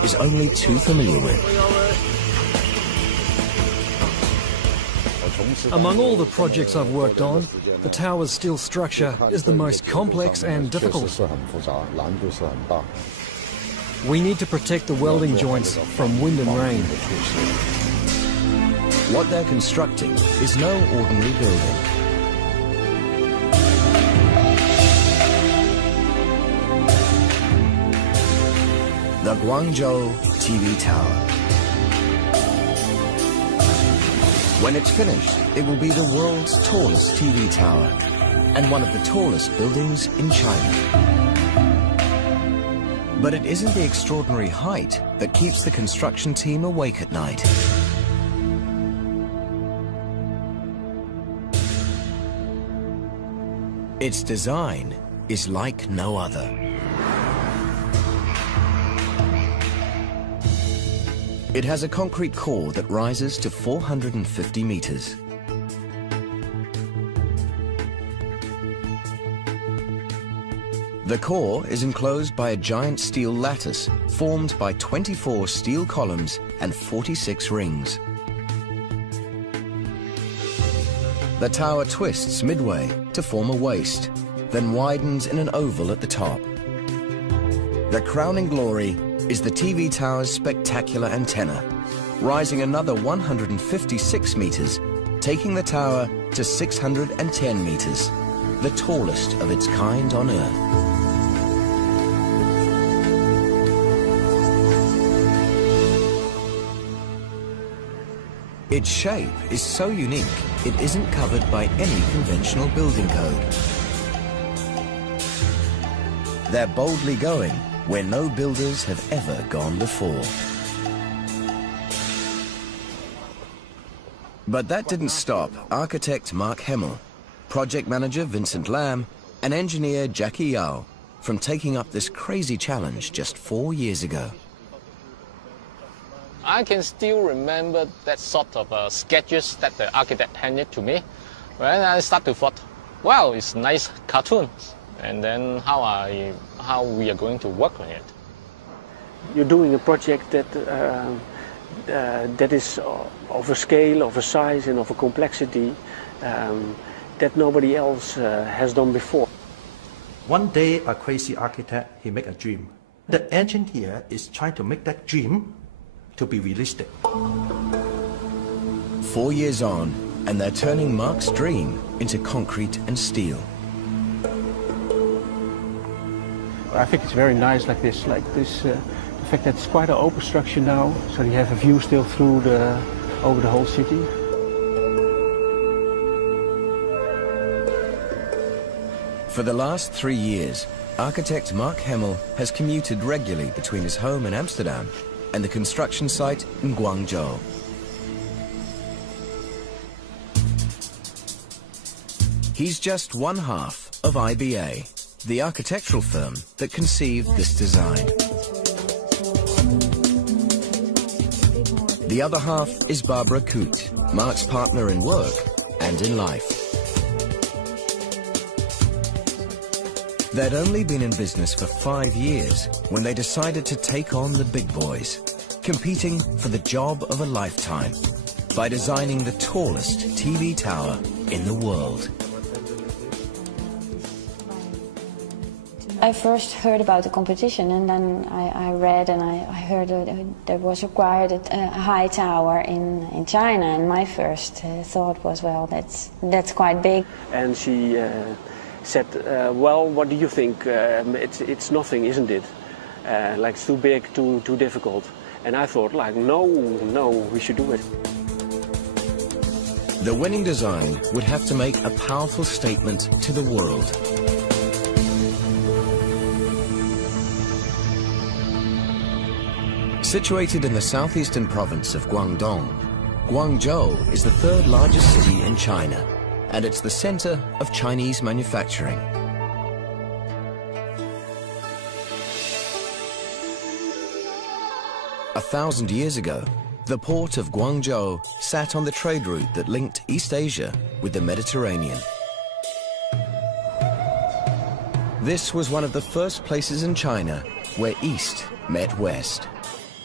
is only too familiar with. Among all the projects I've worked on, the tower's steel structure is the most complex and difficult. We need to protect the welding joints from wind and rain. What they're constructing is no ordinary building. The Guangzhou TV Tower. When it's finished, it will be the world's tallest TV tower and one of the tallest buildings in China. But it isn't the extraordinary height that keeps the construction team awake at night. Its design is like no other. It has a concrete core that rises to 450 meters. The core is enclosed by a giant steel lattice formed by 24 steel columns and 46 rings. The tower twists midway to form a waist, then widens in an oval at the top. The crowning glory is the TV tower's spectacular antenna, rising another 156 meters, taking the tower to 610 meters, the tallest of its kind on Earth. Its shape is so unique, it isn't covered by any conventional building code. They're boldly going where no builders have ever gone before. But that didn't stop architect Mark Hemmel, project manager Vincent Lam, and engineer Jackie Yao from taking up this crazy challenge just 4 years ago. I can still remember that sort of sketches that the architect handed to me. When I start to thought, wow, it's nice cartoons. And then how we are going to work on it. You're doing a project that that is of a scale, of a size, and of a complexity that nobody else has done before. One day, a crazy architect, he make a dream. The engineer is trying to make that dream to be realistic. 4 years on, and they're turning Mark's dream into concrete and steel. I think it's very nice like this, the fact that it's quite an open structure now, so you have a view still through over the whole city. For the last 3 years, architect Mark Hemmel has commuted regularly between his home in Amsterdam and the construction site in Guangzhou. He's just one half of IBA, the architectural firm that conceived this design. The other half is Barbara Coote, Mark's partner in work and in life. They'd only been in business for 5 years when they decided to take on the big boys, competing for the job of a lifetime by designing the tallest TV tower in the world. I first heard about the competition, and then I read and I heard that there was required a high tower in China, and my first thought was, well, that's quite big. And she said, well, what do you think? It's nothing, isn't it? Like, it's too big, too difficult. And I thought, like, no, we should do it. The winning design would have to make a powerful statement to the world. Situated in the southeastern province of Guangdong, Guangzhou is the third largest city in China, and it's the center of Chinese manufacturing. A 1,000 years ago, the port of Guangzhou sat on the trade route that linked East Asia with the Mediterranean. This was one of the first places in China where East met West.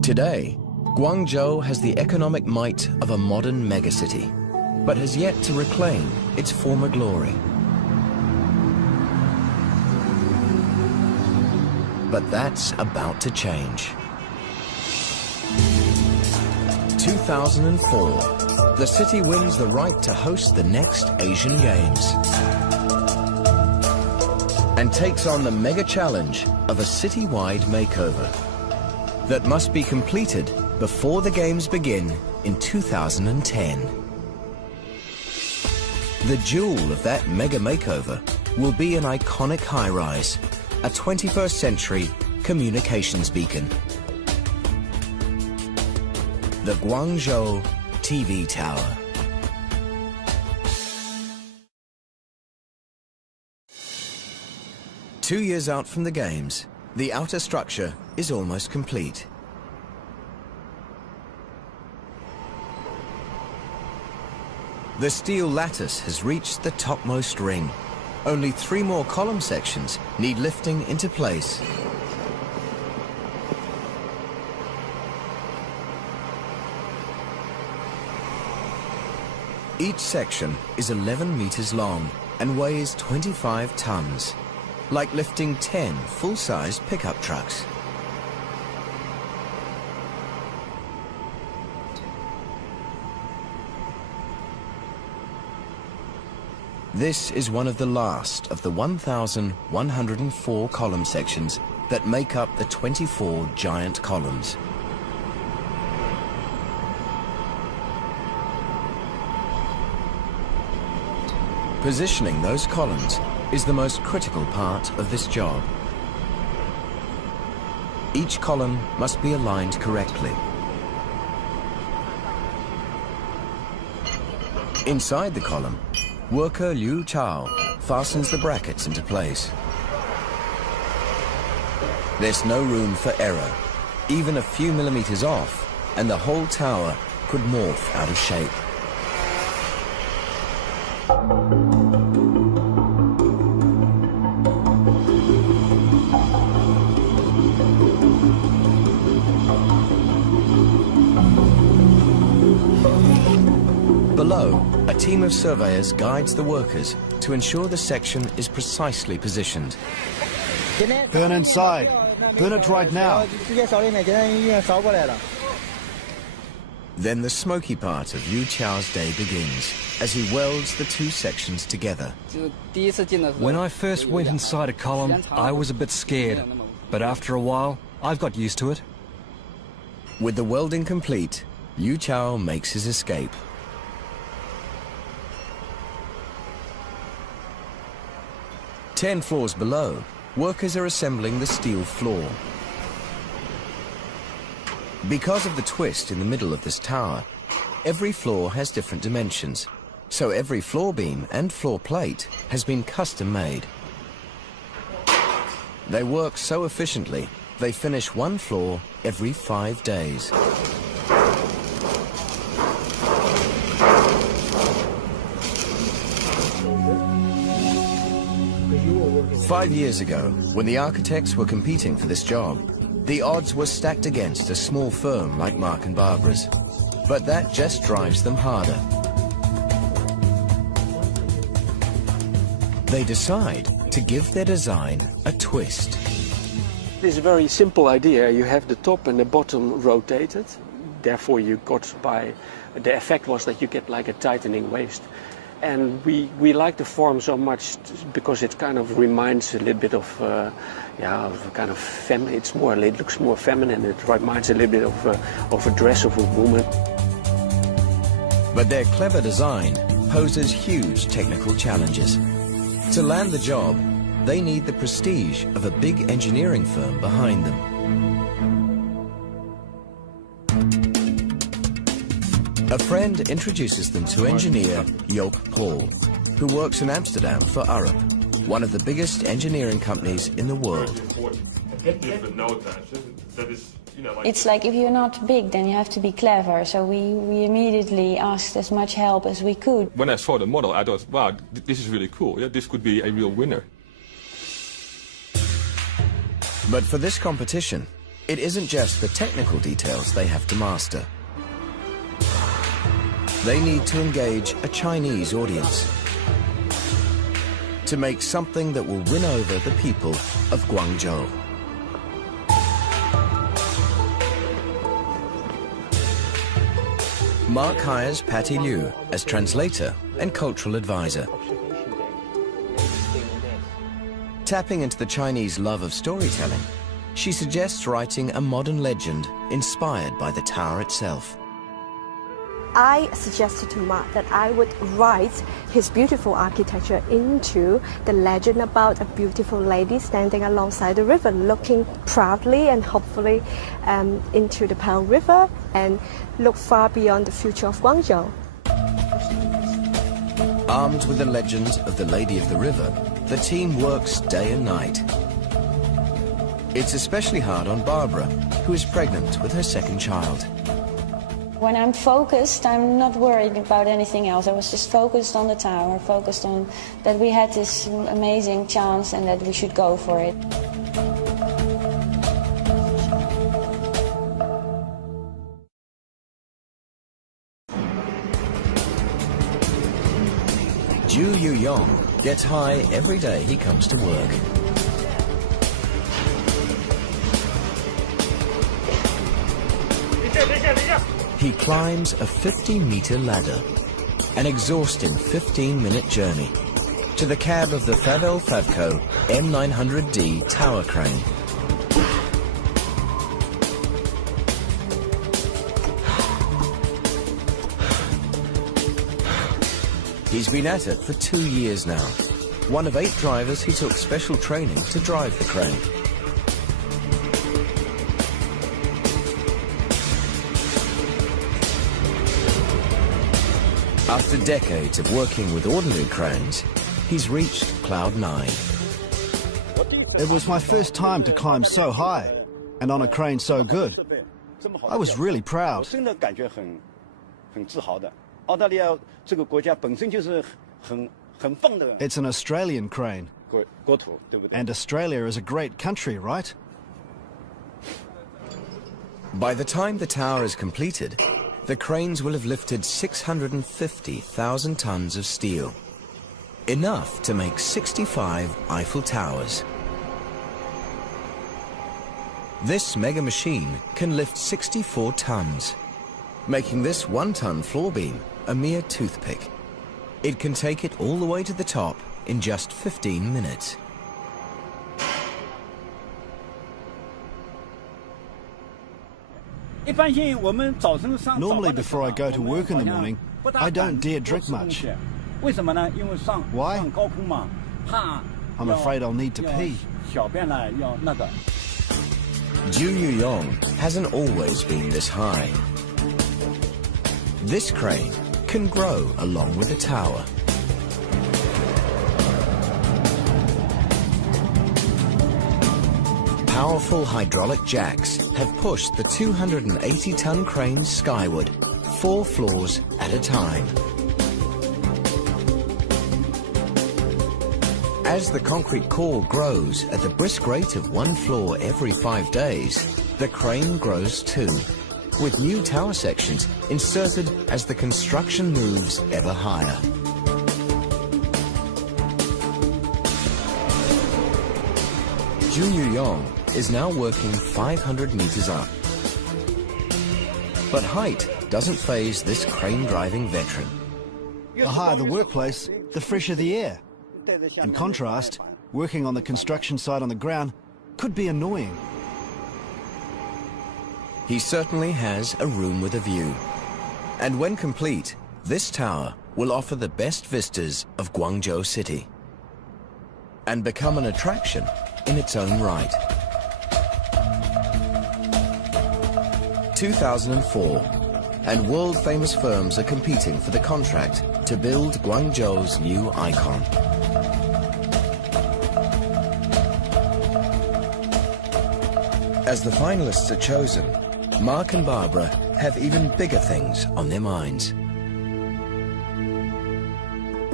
Today, Guangzhou has the economic might of a modern megacity, but has yet to reclaim its former glory. But that's about to change. 2004, the city wins the right to host the next Asian Games and takes on the mega challenge of a city-wide makeover that must be completed before the Games begin in 2010. The jewel of that mega makeover will be an iconic high-rise, a 21st century communications beacon. The Guangzhou TV Tower. Two years out from the Games, the outer structure is almost complete. The steel lattice has reached the topmost ring. Only 3 more column sections need lifting into place. Each section is 11 meters long and weighs 25 tons, like lifting 10 full-size pickup trucks. This is one of the last of the 1,104 column sections that make up the 24 giant columns. Positioning those columns is the most critical part of this job. Each column must be aligned correctly. Inside the column, worker Liu Chao fastens the brackets into place. There's no room for error. Even a few millimeters off, and the whole tower could morph out of shape. Below, a team of surveyors guides the workers to ensure the section is precisely positioned. Burn inside. Burn it right now. Then the smoky part of Liu Chao's day begins as he welds the 2 sections together. When I first went inside a column, I was a bit scared, but after a while, I've got used to it. With the welding complete, Liu Chao makes his escape. Ten floors below, workers are assembling the steel floor. Because of the twist in the middle of this tower, every floor has different dimensions, so every floor beam and floor plate has been custom made. They work so efficiently, they finish 1 floor every 5 days. Five years ago, when the architects were competing for this job, the odds were stacked against a small firm like Mark & Barbara's. But that just drives them harder. They decide to give their design a twist. This is a very simple idea. You have the top and the bottom rotated. Therefore, you got by the effect was that you get like a tightening waist. And we like the form so much because it kind of reminds a little bit of, of kind of it looks more feminine. It reminds a little bit of a dress of a woman. But their clever design poses huge technical challenges. To land the job, they need the prestige of a big engineering firm behind them. A friend introduces them to engineer Joop Paul, who works in Amsterdam for Arup, one of the biggest engineering companies in the world. It's like if you're not big, then you have to be clever. So we immediately asked as much help as we could. When I saw the model, I thought, wow, this is really cool. Yeah, this could be a real winner. But for this competition, It isn't just the technical details they have to master. They need to engage a Chinese audience to make something that will win over the people of Guangzhou. Mark hires Patty Liu as translator and cultural advisor. Tapping into the Chinese love of storytelling, she suggests writing a modern legend inspired by the tower itself. I suggested to Mark that I would write his beautiful architecture into the legend about a beautiful lady standing alongside the river, looking proudly and hopefully into the Pearl River and look far beyond the future of Guangzhou. Armed with the legend of the Lady of the River, the team works day and night. It's especially hard on Barbara, who is pregnant with her second child. When I'm focused, I'm not worried about anything else. I was just focused on the tower, focused on that we had this amazing chance and that we should go for it. Zhu Yuyong gets high every day he comes to work. He climbs a 50-meter ladder, an exhausting 15-minute journey, to the cab of the Favel Favco M900D tower crane. He's been at it for 2 years now, one of 8 drivers who took special training to drive the crane. After decades of working with ordinary cranes, he's reached Cloud 9. It was my first time to climb so high, and on a crane so good. I was really proud. It's an Australian crane. And Australia is a great country, right? By the time the tower is completed, the cranes will have lifted 650,000 tons of steel, enough to make 65 Eiffel Towers. This mega machine can lift 64 tons, making this 1-ton floor beam a mere toothpick. It can take it all the way to the top in just 15 minutes. Normally before I go to work in the morning, I don't dare drink much. Why? I'm afraid I'll need to pee. Zhu Yuyong hasn't always been this high. This crane can grow along with the tower. Powerful hydraulic jacks have pushed the 280-ton crane skyward, 4 floors at a time. As the concrete core grows at the brisk rate of 1 floor every 5 days, the crane grows too, with new tower sections inserted as the construction moves ever higher. Zhu Yuyong is now working 500 meters up. But height doesn't faze this crane-driving veteran. The higher the workplace, the fresher the air. In contrast, working on the construction site on the ground could be annoying. He certainly has a room with a view. And when complete, this tower will offer the best vistas of Guangzhou City and become an attraction in its own right. 2004, and world-famous firms are competing for the contract to build Guangzhou's new icon. As the finalists are chosen, Mark and Barbara have even bigger things on their minds.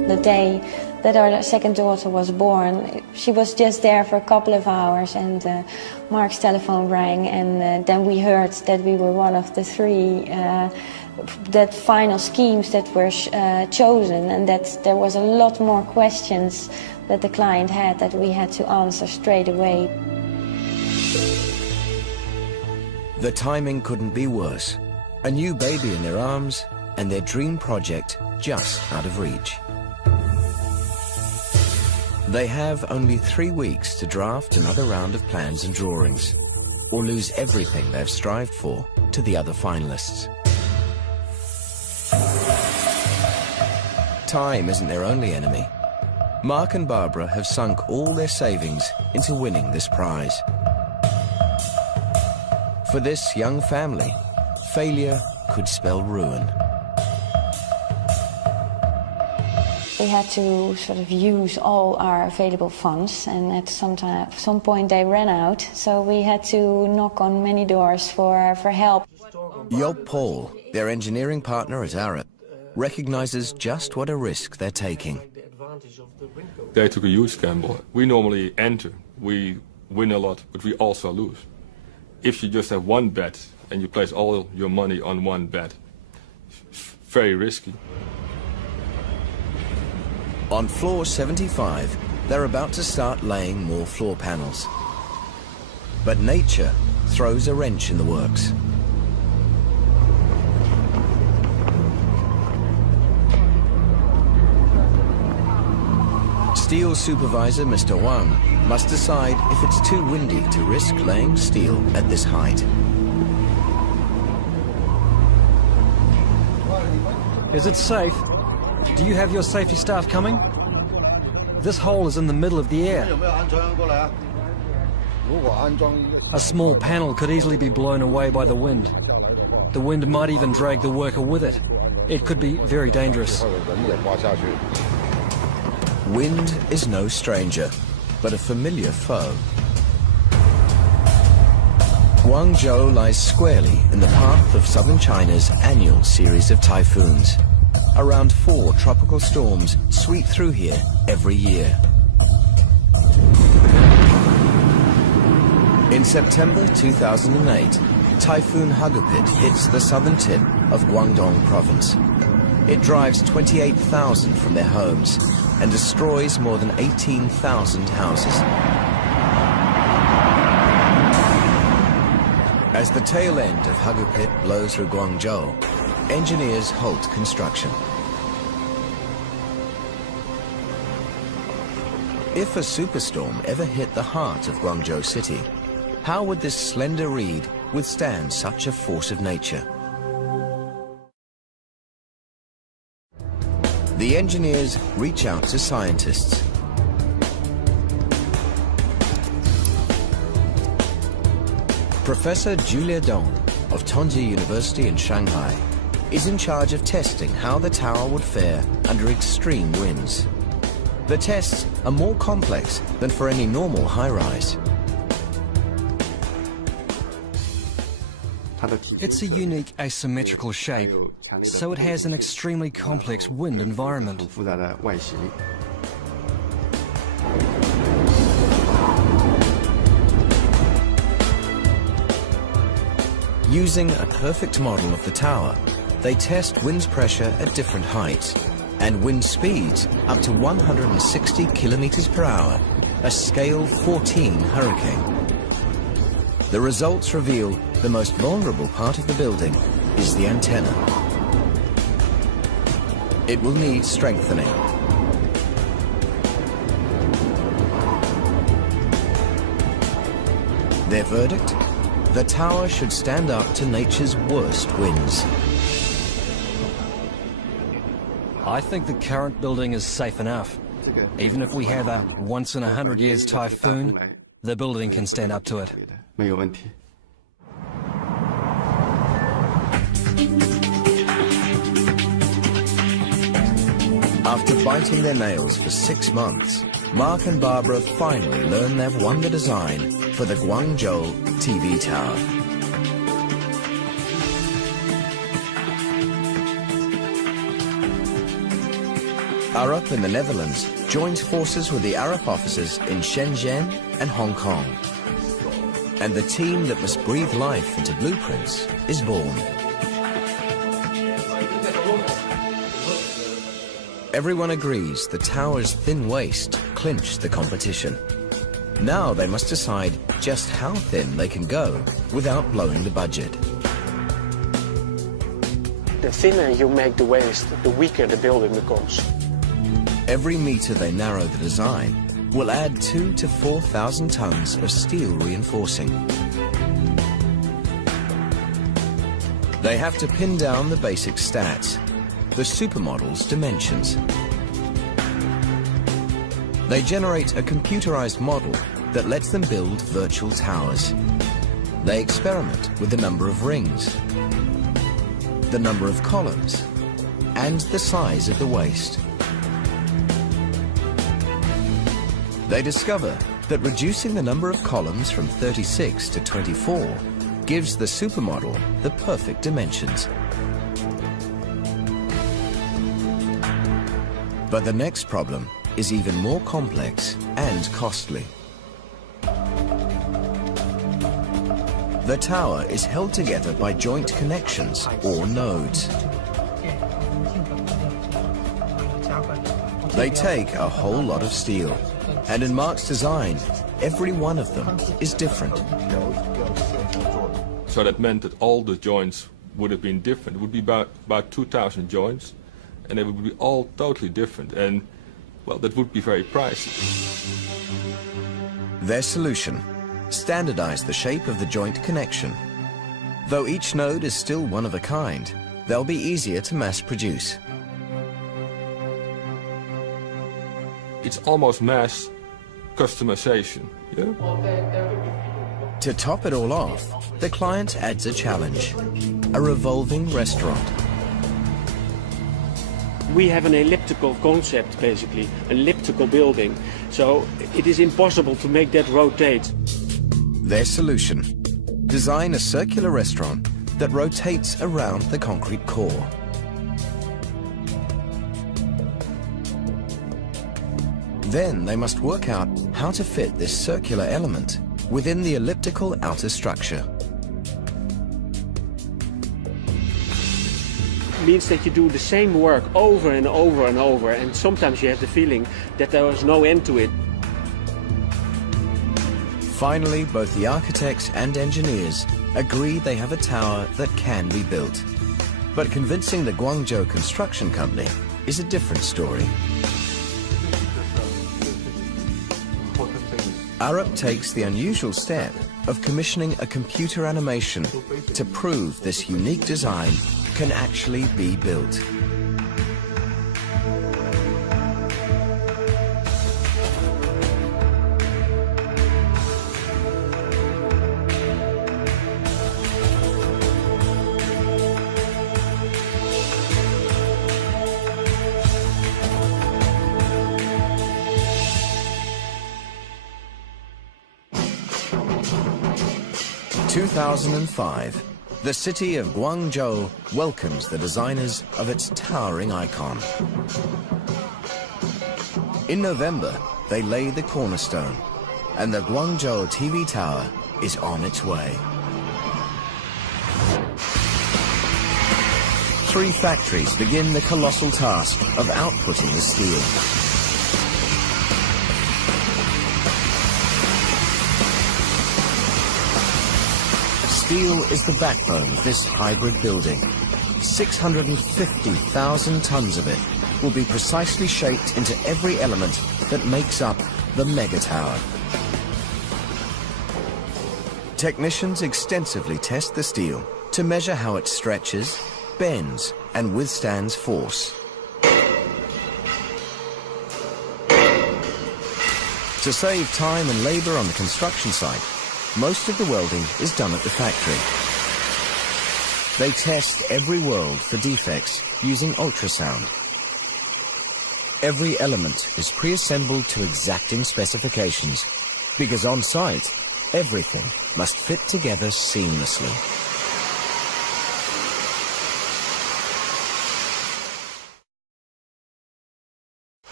The day that our second daughter was born, she was just there for a couple of hours, and Mark's telephone rang, and then we heard that we were one of the three that final schemes that were chosen, and that there was a lot more questions that the client had that we had to answer straight away. The timing couldn't be worse. A new baby in their arms and their dream project just out of reach. They have only 3 weeks to draft another round of plans and drawings, or lose everything they've strived for to the other finalists. Time isn't their only enemy. Mark and Barbara have sunk all their savings into winning this prize. For this young family, failure could spell ruin. We had to sort of use all our available funds, and at some point they ran out, so we had to knock on many doors for help. Job Paul, their engineering partner at Arup, recognizes just what a risk they're taking. They took a huge gamble. We normally enter, we win a lot, but we also lose. If you just have one bet and you place all your money on one bet, very risky. On floor 75, they're about to start laying more floor panels. But nature throws a wrench in the works. Steel supervisor Mr. Wang must decide if it's too windy to risk laying steel at this height. Is it safe? Do you have your safety staff coming? This hole is in the middle of the air. A small panel could easily be blown away by the wind. The wind might even drag the worker with it. It could be very dangerous. Wind is no stranger, but a familiar foe. Guangzhou lies squarely in the path of southern China's annual series of typhoons. Around 4 tropical storms sweep through here every year. In September 2008, Typhoon Hagupit hits the southern tip of Guangdong province. It drives 28,000 from their homes and destroys more than 18,000 houses. As the tail end of Hagupit blows through Guangzhou, engineers halt construction. If a superstorm ever hit the heart of Guangzhou city, how would this slender reed withstand such a force of nature? The engineers reach out to scientists. Professor Julia Dong of Tongji University in Shanghai is in charge of testing how the tower would fare under extreme winds. The tests are more complex than for any normal high-rise. It's a unique asymmetrical shape, so it has an extremely complex wind environment. Using a perfect model of the tower, they test wind pressure at different heights and wind speeds up to 160 kilometers per hour, a scale 14 hurricane. The results reveal the most vulnerable part of the building is the antenna. It will need strengthening. Their verdict? The tower should stand up to nature's worst winds. I think the current building is safe enough. Even if we have a once-in-a-100-years typhoon, the building can stand up to it. After biting their nails for 6 months, Mark and Barbara finally learn they've won the design for the Guangzhou TV tower. Arup in the Netherlands joins forces with the Arup officers in Shenzhen and Hong Kong. And the team that must breathe life into blueprints is born. Everyone agrees the tower's thin waist clinched the competition. Now they must decide just how thin they can go without blowing the budget. The thinner you make the waist, the weaker the building becomes. Every meter they narrow the design will add 2,000 to 4,000 tons of steel reinforcing. They have to pin down the basic stats, the supermodel's dimensions. They generate a computerized model that lets them build virtual towers. They experiment with the number of rings, the number of columns, and the size of the waist. They discover that reducing the number of columns from 36 to 24 gives the supermodel the perfect dimensions. But the next problem is even more complex and costly. The tower is held together by joint connections or nodes. They take a whole lot of steel, and in Mark's design, every one of them is different. So that meant that all the joints would have been different. It would be about 2,000 joints, and they would be all totally different. And well, that would be very pricey. Their solution: standardize the shape of the joint connection. Though each node is still one of a kind, they'll be easier to mass produce. It's almost mass customization. Yeah? To top it all off, the client adds a challenge: a revolving restaurant. We have an elliptical concept, basically, an elliptical building, so it is impossible to make that rotate. Their solution: design a circular restaurant that rotates around the concrete core. Then they must work out how to fit this circular element within the elliptical outer structure. Means that you do the same work over and over and over, and sometimes you have the feeling that there is no end to it. Finally, both the architects and engineers agree they have a tower that can be built. But convincing the Guangzhou Construction Company is a different story. Arup takes the unusual step of commissioning a computer animation to prove this unique design can actually be built. In 2005, the city of Guangzhou welcomes the designers of its towering icon. In November, they lay the cornerstone, and the Guangzhou TV tower is on its way. 3 factories begin the colossal task of outputting the steel. Steel is the backbone of this hybrid building. 650,000 tons of it will be precisely shaped into every element that makes up the mega tower. Technicians extensively test the steel to measure how it stretches, bends, and withstands force. To save time and labor on the construction site, most of the welding is done at the factory. They test every weld for defects using ultrasound. Every element is pre-assembled to exacting specifications, because on site, everything must fit together seamlessly.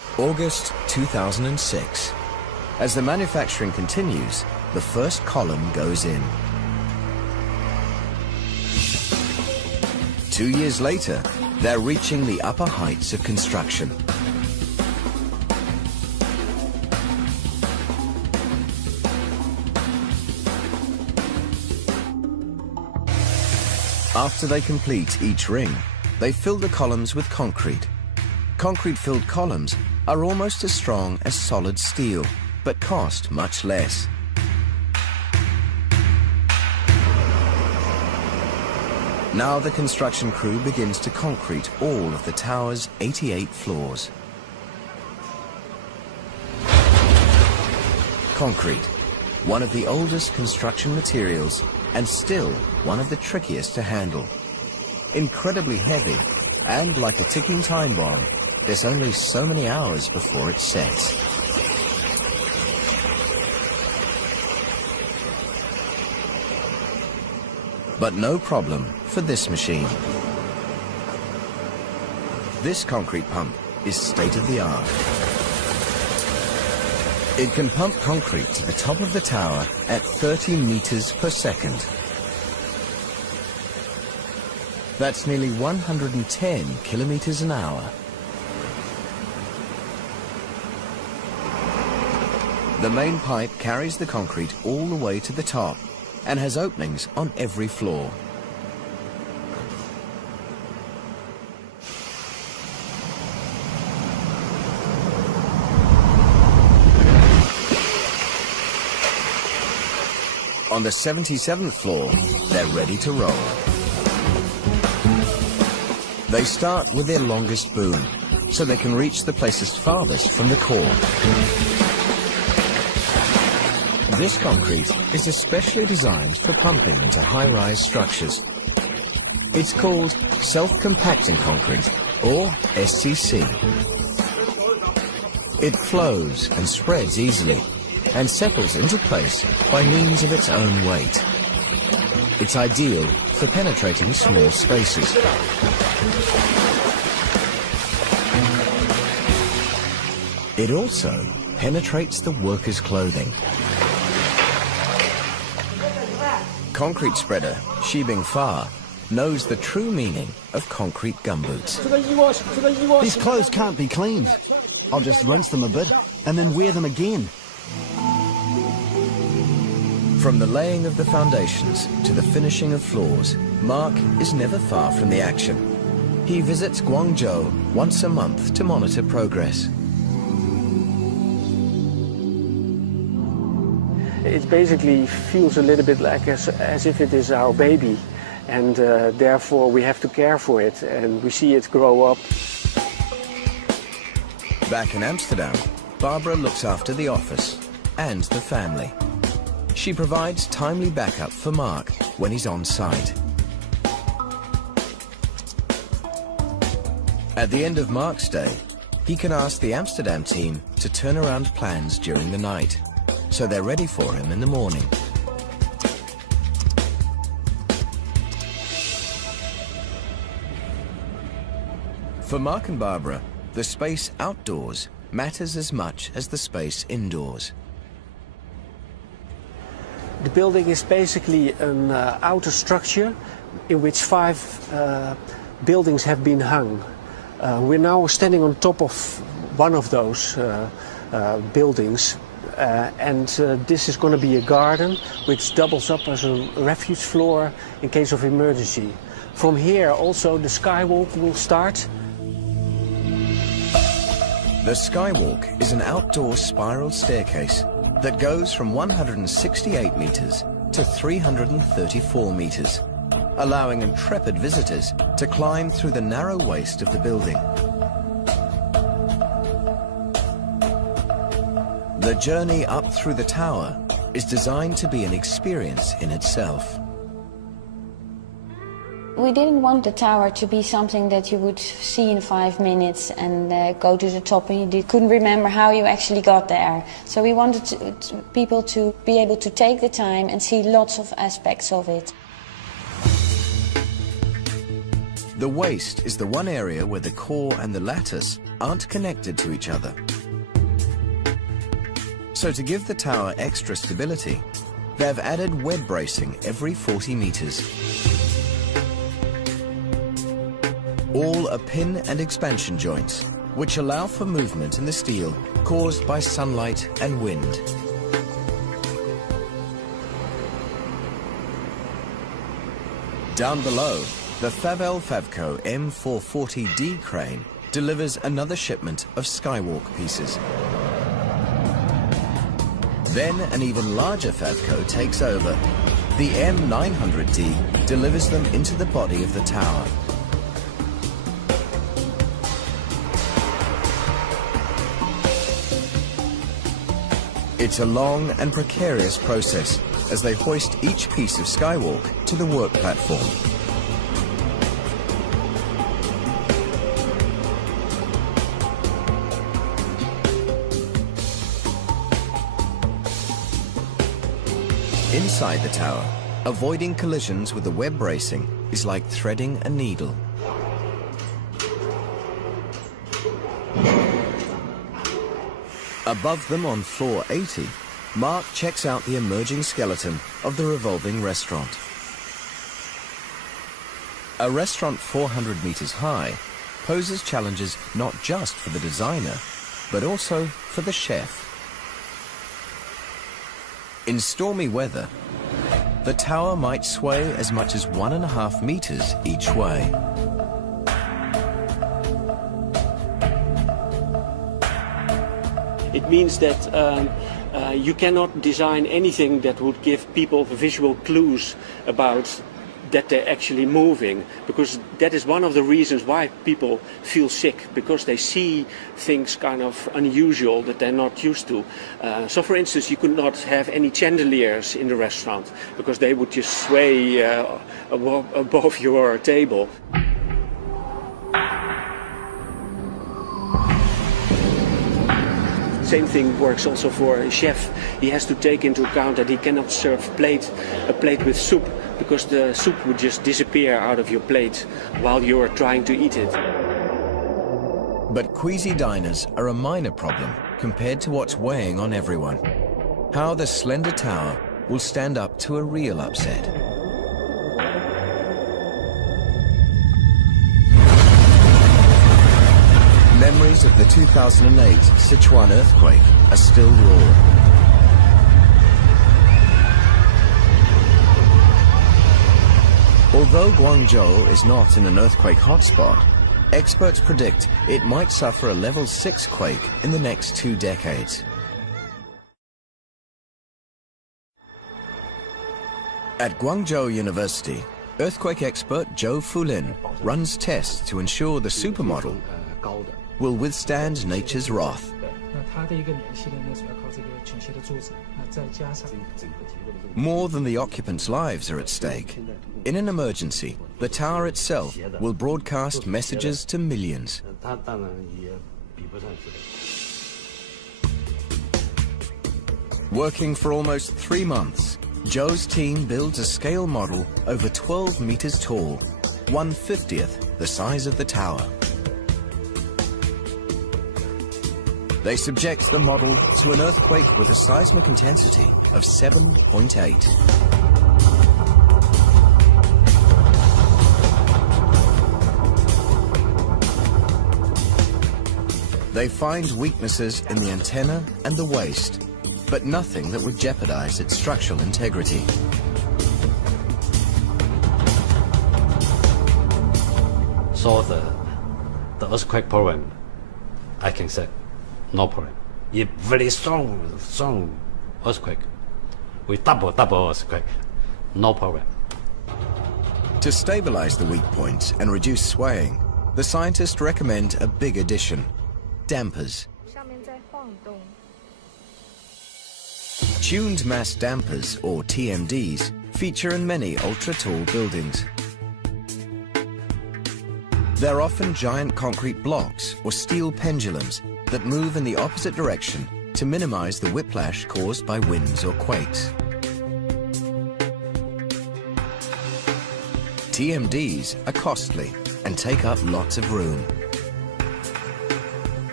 August 2006. As the manufacturing continues, the first column goes in. 2 years later, they're reaching the upper heights of construction. After they complete each ring, they fill the columns with concrete. Concrete-filled columns are almost as strong as solid steel, but cost much less. Now the construction crew begins to concrete all of the tower's 88 floors. Concrete, one of the oldest construction materials and still one of the trickiest to handle. Incredibly heavy, and like a ticking time bomb, there's only so many hours before it sets. But no problem for this machine. This concrete pump is state-of-the-art. It can pump concrete to the top of the tower at 30 meters per second. That's nearly 110 kilometers an hour. The main pipe carries the concrete all the way to the top and has openings on every floor. On the 77th floor, they're ready to roll. They start with their longest boom, so they can reach the places farthest from the core. This concrete is especially designed for pumping into high-rise structures. It's called self-compacting concrete, or SCC. It flows and spreads easily and settles into place by means of its own weight. It's ideal for penetrating small spaces. It also penetrates the workers' clothing. Concrete spreader Shibing Fa knows the true meaning of concrete gumboots. These clothes can't be cleaned. I'll just rinse them a bit and then wear them again. From the laying of the foundations to the finishing of floors, Mark is never far from the action. He visits Guangzhou once a month to monitor progress. It basically feels a little bit like as if it is our baby, and therefore we have to care for it, and we see it grow up. Back in Amsterdam, Barbara looks after the office and the family. She provides timely backup for Mark when he's on site. At the end of Mark's day, he can ask the Amsterdam team to turn around plans during the night, so they're ready for him in the morning. For Mark and Barbara, the space outdoors matters as much as the space indoors. The building is basically an outer structure in which 5 buildings have been hung. We're now standing on top of one of those buildings, and this is going to be a garden which doubles up as a refuge floor in case of emergency. From here also the skywalk will start. The skywalk is an outdoor spiral staircase that goes from 168 meters to 334 meters, allowing intrepid visitors to climb through the narrow waist of the building. The journey up through the tower is designed to be an experience in itself. We didn't want the tower to be something that you would see in 5 minutes and go to the top and you couldn't remember how you actually got there. So we wanted people to be able to take the time and see lots of aspects of it. The waist is the one area where the core and the lattice aren't connected to each other. So to give the tower extra stability, they've added web bracing every 40 meters. All are pin and expansion joints, which allow for movement in the steel caused by sunlight and wind. Down below, the Favel Favco M440D crane delivers another shipment of skywalk pieces. Then an even larger Favco takes over. The M900D delivers them into the body of the tower. It's a long and precarious process as they hoist each piece of skywalk to the work platform. Inside the tower, avoiding collisions with the web bracing is like threading a needle. Above them on floor 80, Mark checks out the emerging skeleton of the revolving restaurant. A restaurant 400 meters high poses challenges not just for the designer, but also for the chef. In stormy weather, the tower might sway as much as 1.5 meters each way. It means that you cannot design anything that would give people visual clues about that they're actually moving, because that is one of the reasons why people feel sick, because they see things kind of unusual that they're not used to. So for instance, you could not have any chandeliers in the restaurant because they would just sway above your table. Same thing works also for a chef. He has to take into account that he cannot serve a plate with soup, because the soup would just disappear out of your plate while you're trying to eat it. But queasy diners are a minor problem compared to what's weighing on everyone. How the slender tower will stand up to a real upset. Memories of the 2008 Sichuan earthquake are still raw. Although Guangzhou is not in an earthquake hotspot, experts predict it might suffer a level 6 quake in the next 2 decades. At Guangzhou University, earthquake expert Zhou Fulin runs tests to ensure the supermodel will withstand nature's wrath. More than the occupants' lives are at stake. In an emergency, the tower itself will broadcast messages to millions. Working for almost 3 months, Zhou's team builds a scale model over 12 meters tall, 1/50th the size of the tower. They subject the model to an earthquake with a seismic intensity of 7.8. They find weaknesses in the antenna and the waist, but nothing that would jeopardize its structural integrity. So the earthquake problem, I can say, no problem. If very strong earthquake, with double earthquake, no problem. To stabilize the weak points and reduce swaying, the scientists recommend a big addition: dampers. Tuned mass dampers, or TMDs, feature in many ultra-tall buildings. They're often giant concrete blocks or steel pendulums that move in the opposite direction to minimize the whiplash caused by winds or quakes. TMDs are costly and take up lots of room.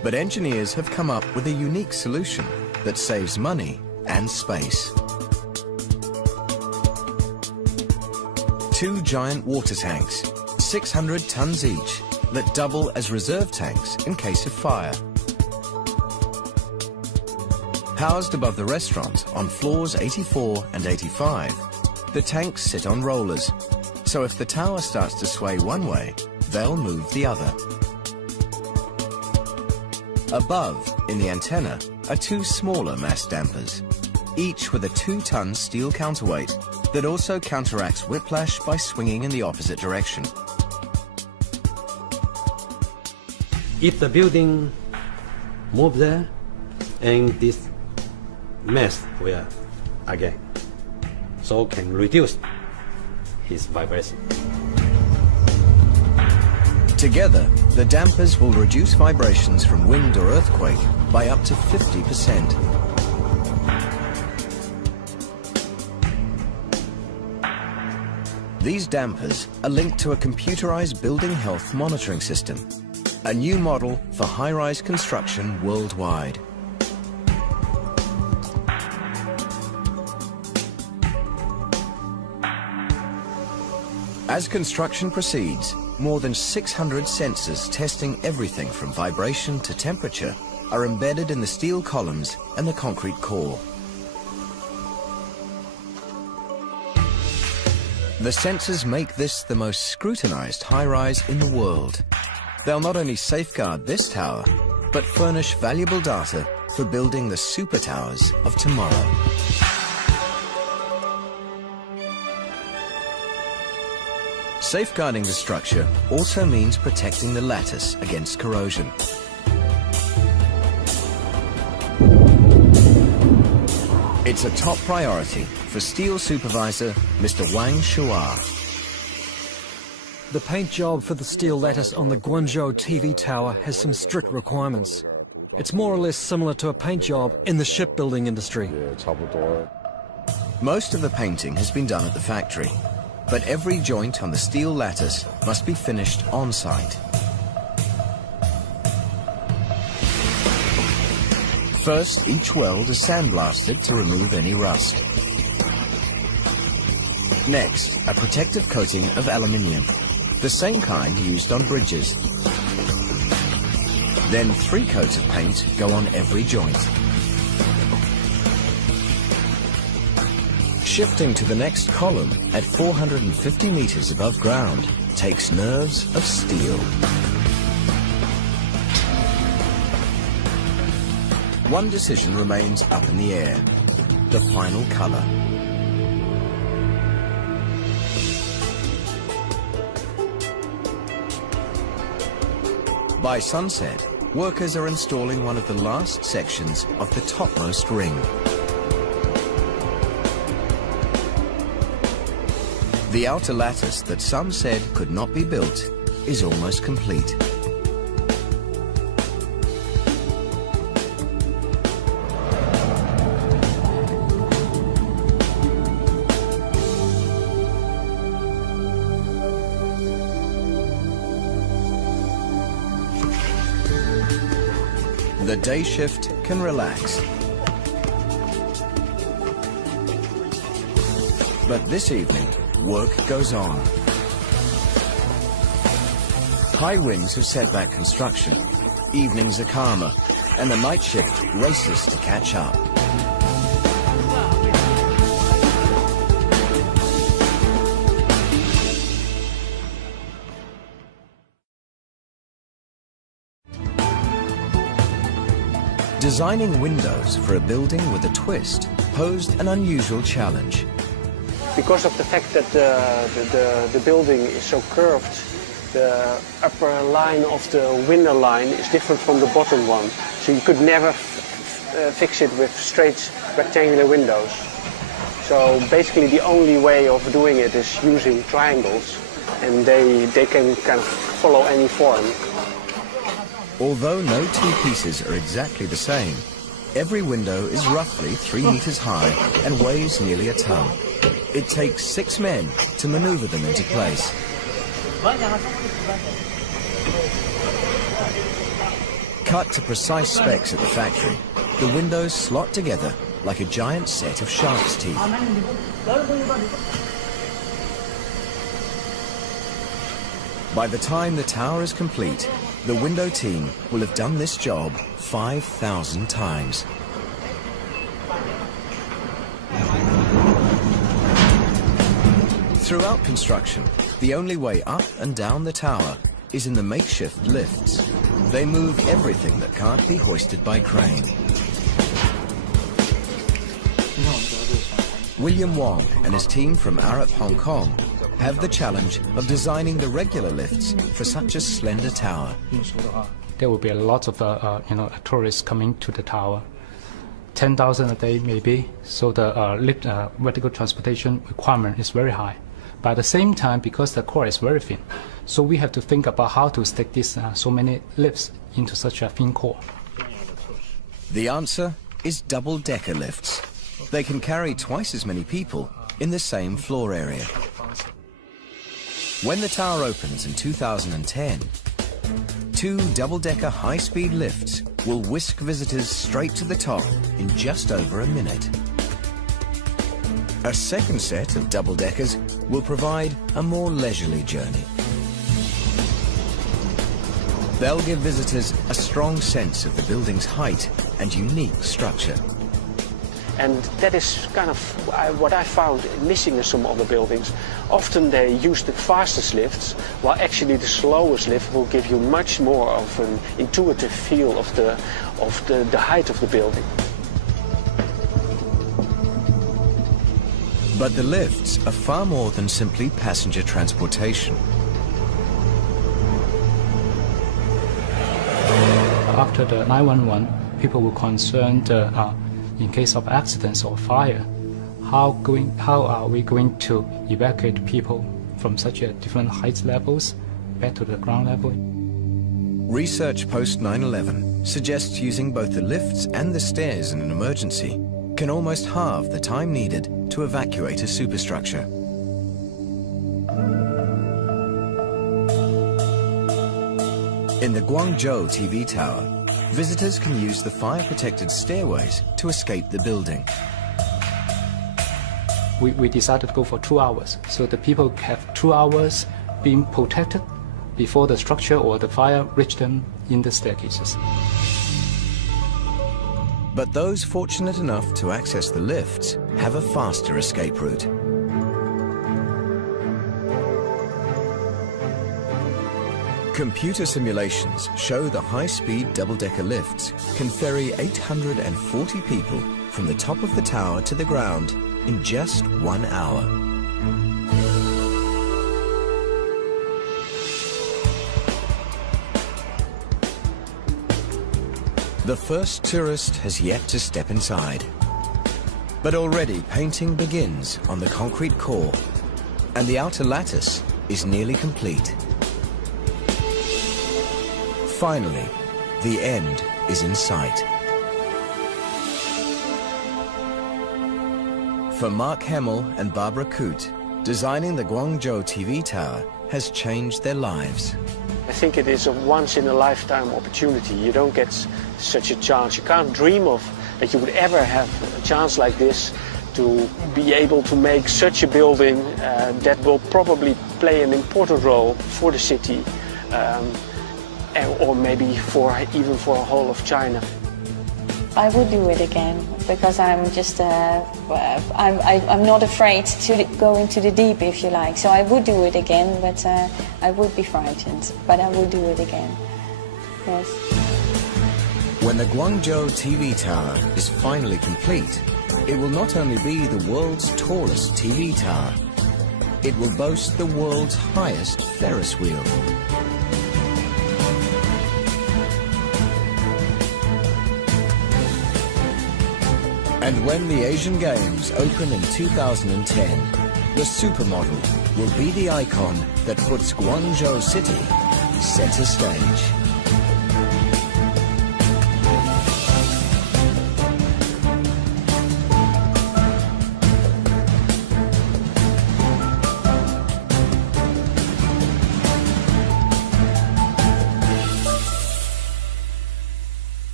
But engineers have come up with a unique solution that saves money and space. 2 giant water tanks, 600 tons each, that double as reserve tanks in case of fire. Housed above the restaurant on floors 84 and 85, the tanks sit on rollers, so if the tower starts to sway one way, they'll move the other. Above, in the antenna, are 2 smaller mass dampers, each with a 2-ton steel counterweight that also counteracts whiplash by swinging in the opposite direction. If the building move there, and this mass will again, so can reduce his vibration. Together, the dampers will reduce vibrations from wind or earthquake by up to 50%. These dampers are linked to a computerized building health monitoring system, a new model for high-rise construction worldwide. As construction proceeds, more than 600 sensors testing everything from vibration to temperature are embedded in the steel columns and the concrete core. The sensors make this the most scrutinized high-rise in the world. They'll not only safeguard this tower, but furnish valuable data for building the super towers of tomorrow. Safeguarding the structure also means protecting the lattice against corrosion. It's a top priority for steel supervisor Mr. Wang Shua. The paint job for the steel lattice on the Guangzhou TV tower has some strict requirements. It's more or less similar to a paint job in the shipbuilding industry. Most of the painting has been done at the factory, but every joint on the steel lattice must be finished on-site. First, each weld is sandblasted to remove any rust. Next, a protective coating of aluminium, the same kind used on bridges. Then 3 coats of paint go on every joint. Shifting to the next column at 450 meters above ground takes nerves of steel. One decision remains up in the air: the final color. By sunset, workers are installing one of the last sections of the topmost ring. The outer lattice that some said could not be built is almost complete. The day shift can relax. But this evening, work goes on. High winds have set back construction. Evenings are calmer, and the night shift races to catch up. Designing windows for a building with a twist posed an unusual challenge. Because of the fact that the building is so curved, the upper line of the window line is different from the bottom one. So you could never fix it with straight rectangular windows. So basically the only way of doing it is using triangles, and they can kind of follow any form. Although no 2 pieces are exactly the same, every window is roughly 3 meters high and weighs nearly a ton. It takes 6 men to maneuver them into place. Cut to precise specs at the factory, the windows slot together like a giant set of shark's teeth. By the time the tower is complete, the window team will have done this job 5,000 times. Throughout construction, the only way up and down the tower is in the makeshift lifts. They move everything that can't be hoisted by crane. William Wong and his team from Arup, Hong Kong have the challenge of designing the regular lifts for such a slender tower. There will be a lot of tourists coming to the tower, 10,000 a day maybe. So the vertical transportation requirement is very high. But at the same time, because the core is very thin, so we have to think about how to stick these so many lifts into such a thin core. The answer is double-decker lifts. They can carry twice as many people in the same floor area. When the tower opens in 2010, 2 double-decker high-speed lifts will whisk visitors straight to the top in just over a minute. A second set of double-deckers will provide a more leisurely journey. They'll give visitors a strong sense of the building's height and unique structure. And that is kind of what I found missing in some other buildings. Often they use the fastest lifts, while actually the slowest lift will give you much more of an intuitive feel of the height of the building. But the lifts are far more than simply passenger transportation. After the 911, people were concerned in case of accidents or fire, how are we going to evacuate people from such a different height levels back to the ground level? Research post 9/11 suggests using both the lifts and the stairs in an emergency can almost halve the time needed to evacuate a superstructure. In the Guangzhou TV tower, visitors can use the fire-protected stairways to escape the building. We decided to go for 2 hours, so the people have 2 hours being protected before the structure or the fire reach them in the staircases. But those fortunate enough to access the lifts have a faster escape route. Computer simulations show the high-speed double-decker lifts can ferry 840 people from the top of the tower to the ground in just 1 hour. The first tourist has yet to step inside. But already painting begins on the concrete core, and the outer lattice is nearly complete. Finally, the end is in sight. For Mark Hemmel and Barbara Coote, designing the Guangzhou TV tower has changed their lives. I think it is a once-in-a-lifetime opportunity. You don't get such a chance. You can't dream of that you would ever have a chance like this to be able to make such a building that will probably play an important role for the city, or maybe even for a whole of China. I would do it again because I'm just I'm not afraid to go into the deep, if you like. So I would do it again, but I would be frightened. But I would do it again. Yes. When the Guangzhou TV tower is finally complete, it will not only be the world's tallest TV tower, it will boast the world's highest Ferris wheel. And when the Asian Games open in 2010, the supermodel will be the icon that puts Guangzhou City center stage.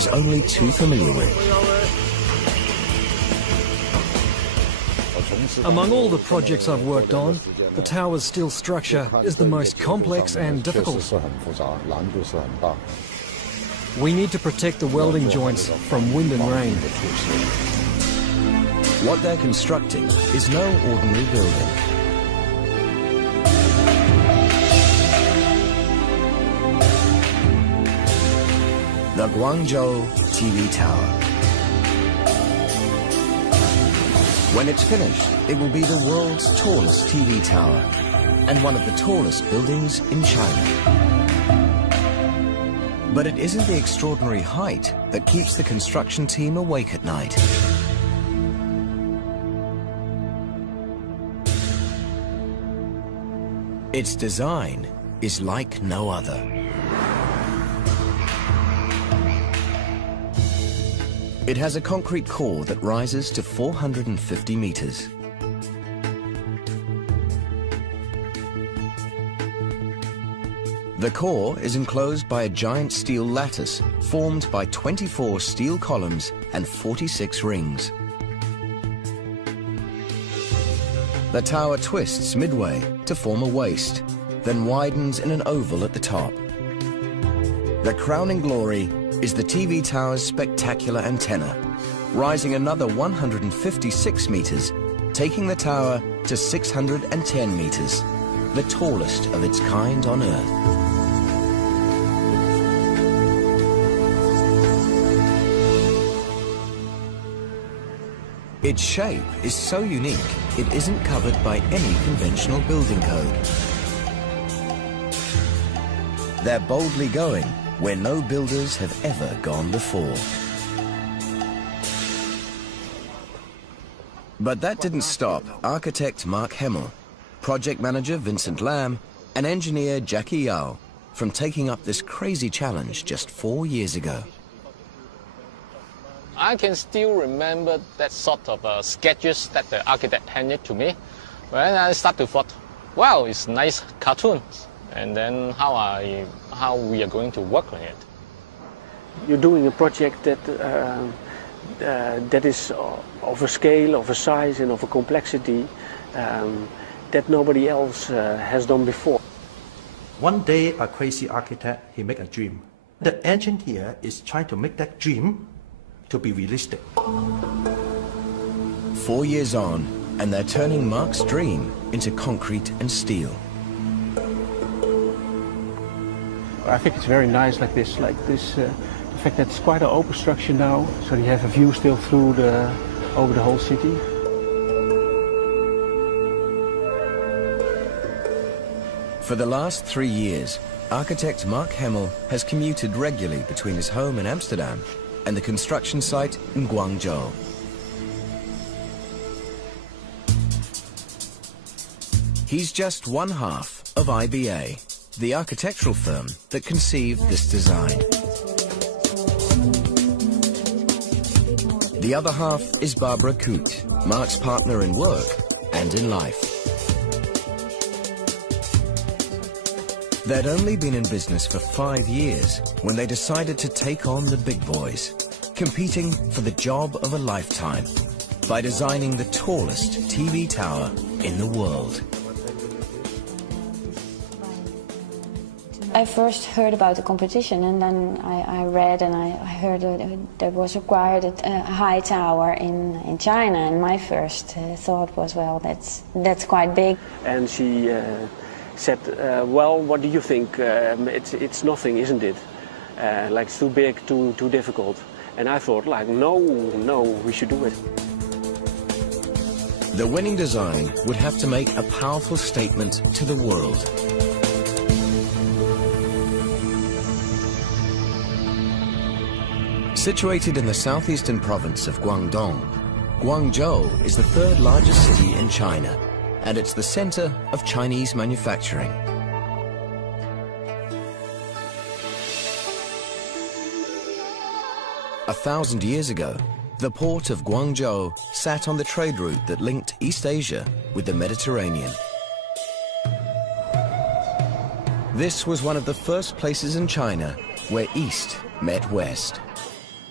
is only too familiar with. Among all the projects I've worked on, the tower's steel structure is the most complex and difficult. We need to protect the welding joints from wind and rain. What they're constructing is no ordinary building. The Guangzhou TV Tower. When it's finished, it will be the world's tallest TV tower and one of the tallest buildings in China. But it isn't the extraordinary height that keeps the construction team awake at night. Its design is like no other. It has a concrete core that rises to 450 meters. The core is enclosed by a giant steel lattice formed by 24 steel columns and 46 rings. The tower twists midway to form a waist, then widens in an oval at the top. The crowning glory is the TV tower's spectacular antenna, rising another 156 meters, taking the tower to 610 meters, the tallest of its kind on Earth. Its shape is so unique, it isn't covered by any conventional building code. They're boldly going where no builders have ever gone before. But that didn't stop architect Mark Hemmel, project manager Vincent Lam, and engineer Jackie Yao from taking up this crazy challenge just 4 years ago. I can still remember that sort of sketches that the architect handed to me. When I start to thought, wow, it's nice cartoons, and then how we are going to work on it. You're doing a project that that is of a scale, of a size, and of a complexity that nobody else has done before. One day, a crazy architect, he make a dream. The engine here is trying to make that dream to be realistic. 4 years on, and they're turning Mark's dream into concrete and steel. I think it's very nice like this. The fact that it's quite an open structure now, so you have a view still through over the whole city. For the last 3 years, architect Mark Hemmel has commuted regularly between his home in Amsterdam and the construction site in Guangzhou. He's just one half of IBA, the architectural firm that conceived this design. The other half is Barbara Coote, Mark's partner in work and in life. They'd only been in business for 5 years when they decided to take on the big boys, competing for the job of a lifetime by designing the tallest TV tower in the world. I first heard about the competition, and then I read and I heard that there was required a high tower in China, and my first thought was, well, that's quite big. And she said, well, what do you think? It's nothing, isn't it? Like it's too big, too difficult. And I thought, like, no, we should do it. The winning design would have to make a powerful statement to the world. Situated in the southeastern province of Guangdong, Guangzhou is the third largest city in China, and it's the center of Chinese manufacturing. A 1,000 years ago, the port of Guangzhou sat on the trade route that linked East Asia with the Mediterranean. This was one of the first places in China where East met West.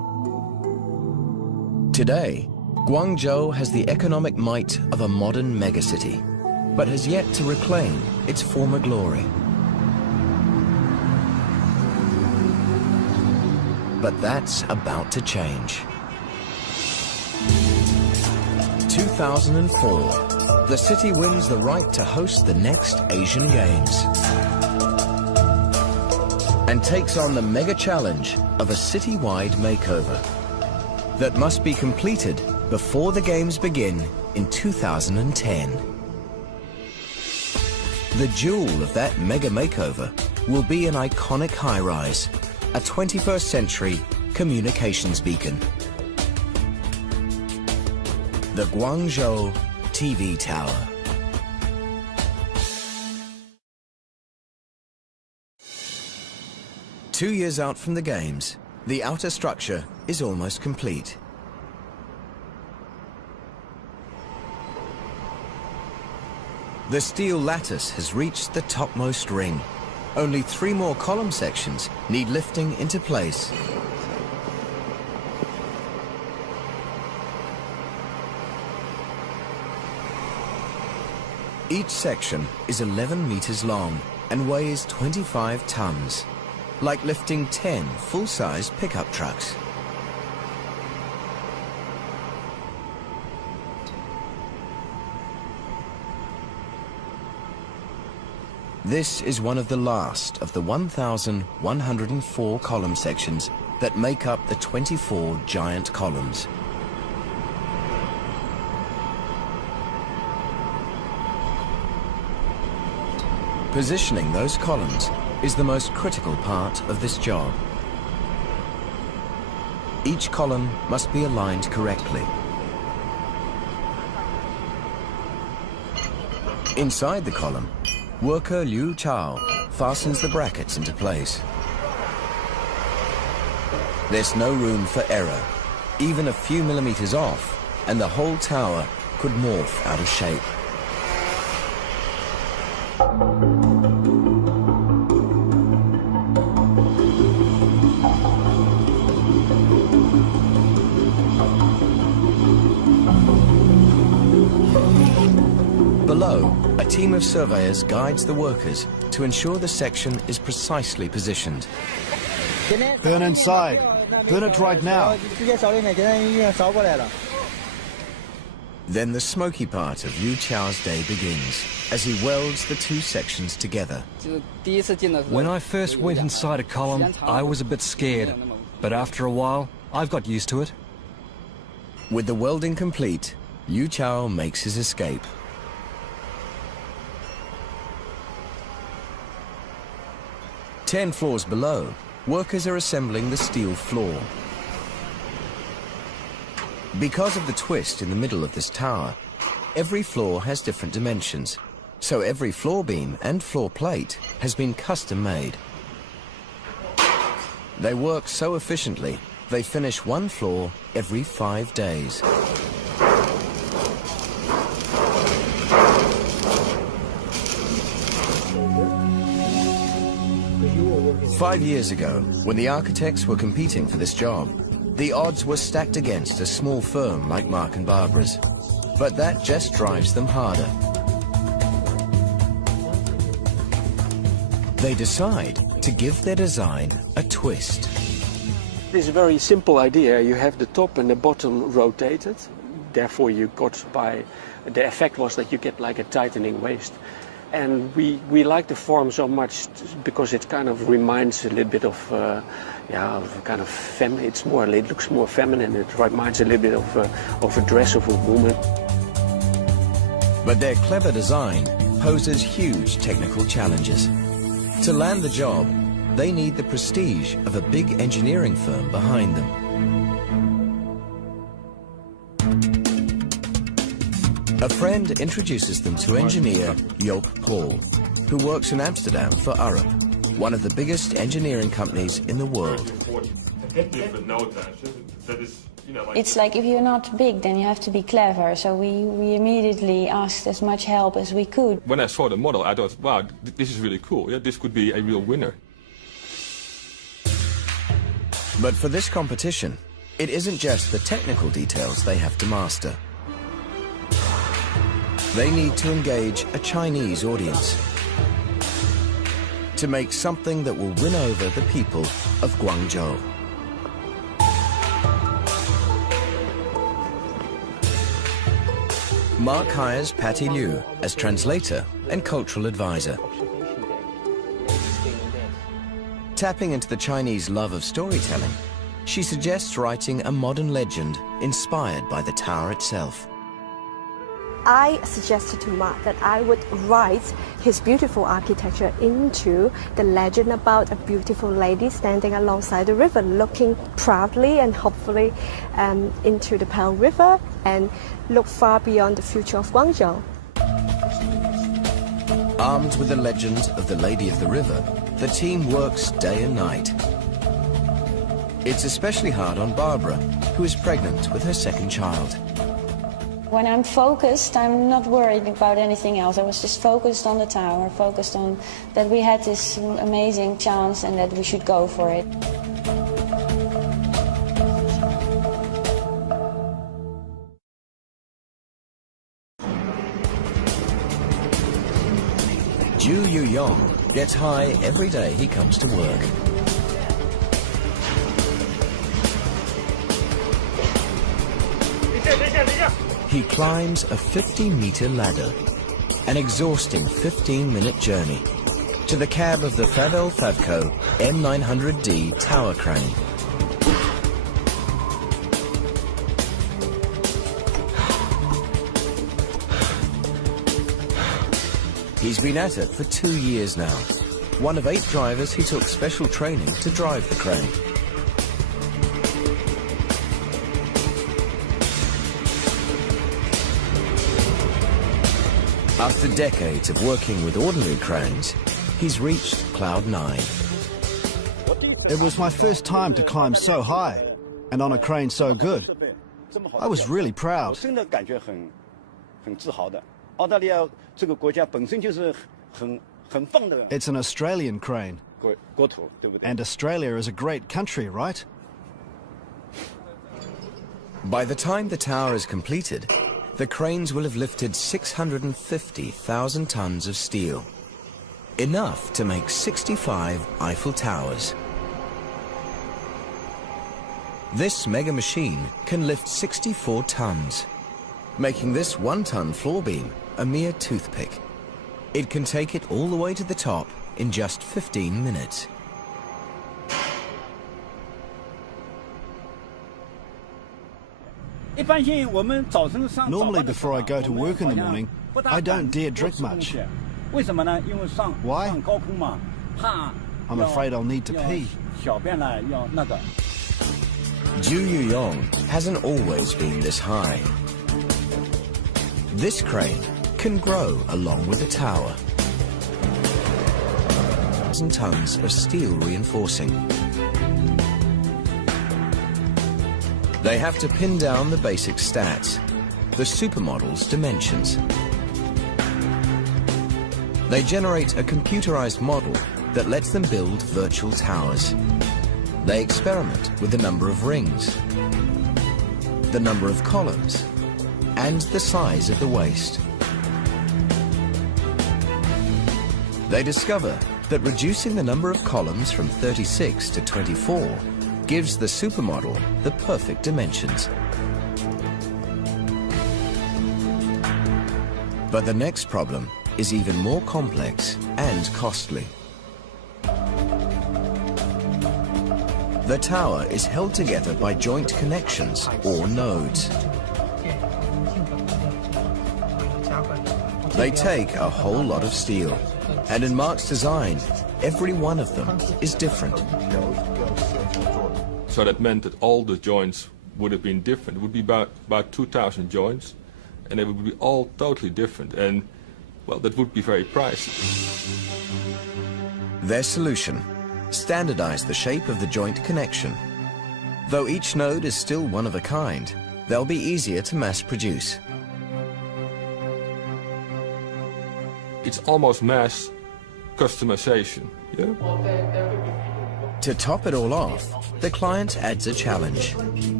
Today, Guangzhou has the economic might of a modern megacity, but has yet to reclaim its former glory. But that's about to change. 2004, the city wins the right to host the next Asian Games and takes on the mega challenge of a city-wide makeover that must be completed before the Games begin in 2010. The jewel of that mega makeover will be an iconic high-rise, a 21st century communications beacon. The Guangzhou TV Tower. Two years out from the Games, the outer structure is almost complete. The steel lattice has reached the topmost ring. Only 3 more column sections need lifting into place. Each section is 11 meters long and weighs 25 tons, like lifting 10 full-size pickup trucks. This is one of the last of the 1,104 column sections that make up the 24 giant columns. Positioning those columns is the most critical part of this job. Each column must be aligned correctly. Inside the column, worker Liu Chao fastens the brackets into place. There's no room for error. Even a few millimeters off, and the whole tower could morph out of shape. Below, a team of surveyors guides the workers to ensure the section is precisely positioned. Burn inside. Burn it right now. Then the smoky part of Liu Chao's day begins, as he welds the 2 sections together. When I first went inside a column, I was a bit scared, but after a while, I've got used to it. With the welding complete, Liu Chao makes his escape. Ten floors below, workers are assembling the steel floor. Because of the twist in the middle of this tower, every floor has different dimensions, so every floor beam and floor plate has been custom made. They work so efficiently, they finish 1 floor every 5 days. Five years ago, when the architects were competing for this job, the odds were stacked against a small firm like Mark & Barbara's. But that just drives them harder. They decide to give their design a twist. This is a very simple idea. You have the top and the bottom rotated. Therefore, you got the effect was that you get like a tightening waist. And we like the form so much because it kind of reminds a little bit of, of kind of feminine. It looks more feminine. It reminds a little bit of a dress of a woman. But their clever design poses huge technical challenges. To land the job, they need the prestige of a big engineering firm behind them. A friend introduces them to engineer Joop Paul, who works in Amsterdam for Arup, one of the biggest engineering companies in the world. It's like if you're not big, then you have to be clever. So we immediately asked as much help as we could. When I saw the model, I thought, wow, this is really cool. Yeah, this could be a real winner. But for this competition, It isn't just the technical details they have to master. They need to engage a Chinese audience to make something that will win over the people of Guangzhou. Mark hires Patty Liu as translator and cultural advisor. Tapping into the Chinese love of storytelling, she suggests writing a modern legend inspired by the tower itself. I suggested to Mark that I would write his beautiful architecture into the legend about a beautiful lady standing alongside the river, looking proudly and hopefully into the Pearl River and look far beyond the future of Guangzhou. Armed with the legend of the Lady of the River, the team works day and night. It's especially hard on Barbara, who is pregnant with her second child. When I'm focused, I'm not worried about anything else. I was just focused on the tower, focused on that we had this amazing chance and that we should go for it. Zhu Yuyong gets high every day he comes to work. He climbs a 50-meter ladder, an exhausting 15-minute journey, to the cab of the Favel Favco M900D tower crane. He's been at it for 2 years now, one of 8 drivers who took special training to drive the crane. After decades of working with ordinary cranes, he's reached Cloud 9. It was my first time to climb so high, and on a crane so good. I was really proud. It's an Australian crane. And Australia is a great country, right? By the time the tower is completed, the cranes will have lifted 650,000 tons of steel, enough to make 65 Eiffel Towers. This mega machine can lift 64 tons, making this 1-ton floor beam a mere toothpick. It can take it all the way to the top in just 15 minutes. Normally before I go to work in the morning, I don't dare drink much. Why? I'm afraid I'll need to pee. Zhu Yuyong hasn't always been this high. This crane can grow along with the tower. 1,000 tons of steel reinforcing. They have to pin down the basic stats, the supermodel's dimensions. They generate a computerized model that lets them build virtual towers. They experiment with the number of rings, the number of columns, and the size of the waist. They discover that reducing the number of columns from 36 to 24 gives the supermodel the perfect dimensions. But the next problem is even more complex and costly. The tower is held together by joint connections or nodes. They take a whole lot of steel, and in Mark's design, every one of them is different. So that meant that all the joints would have been different. It would be about 2,000 joints, and they would be all totally different. And, well, that would be very pricey. Their solution: standardize the shape of the joint connection. Though each node is still one of a kind, they'll be easier to mass produce. It's almost mass customization, yeah? To top it all off, the client adds a challenge.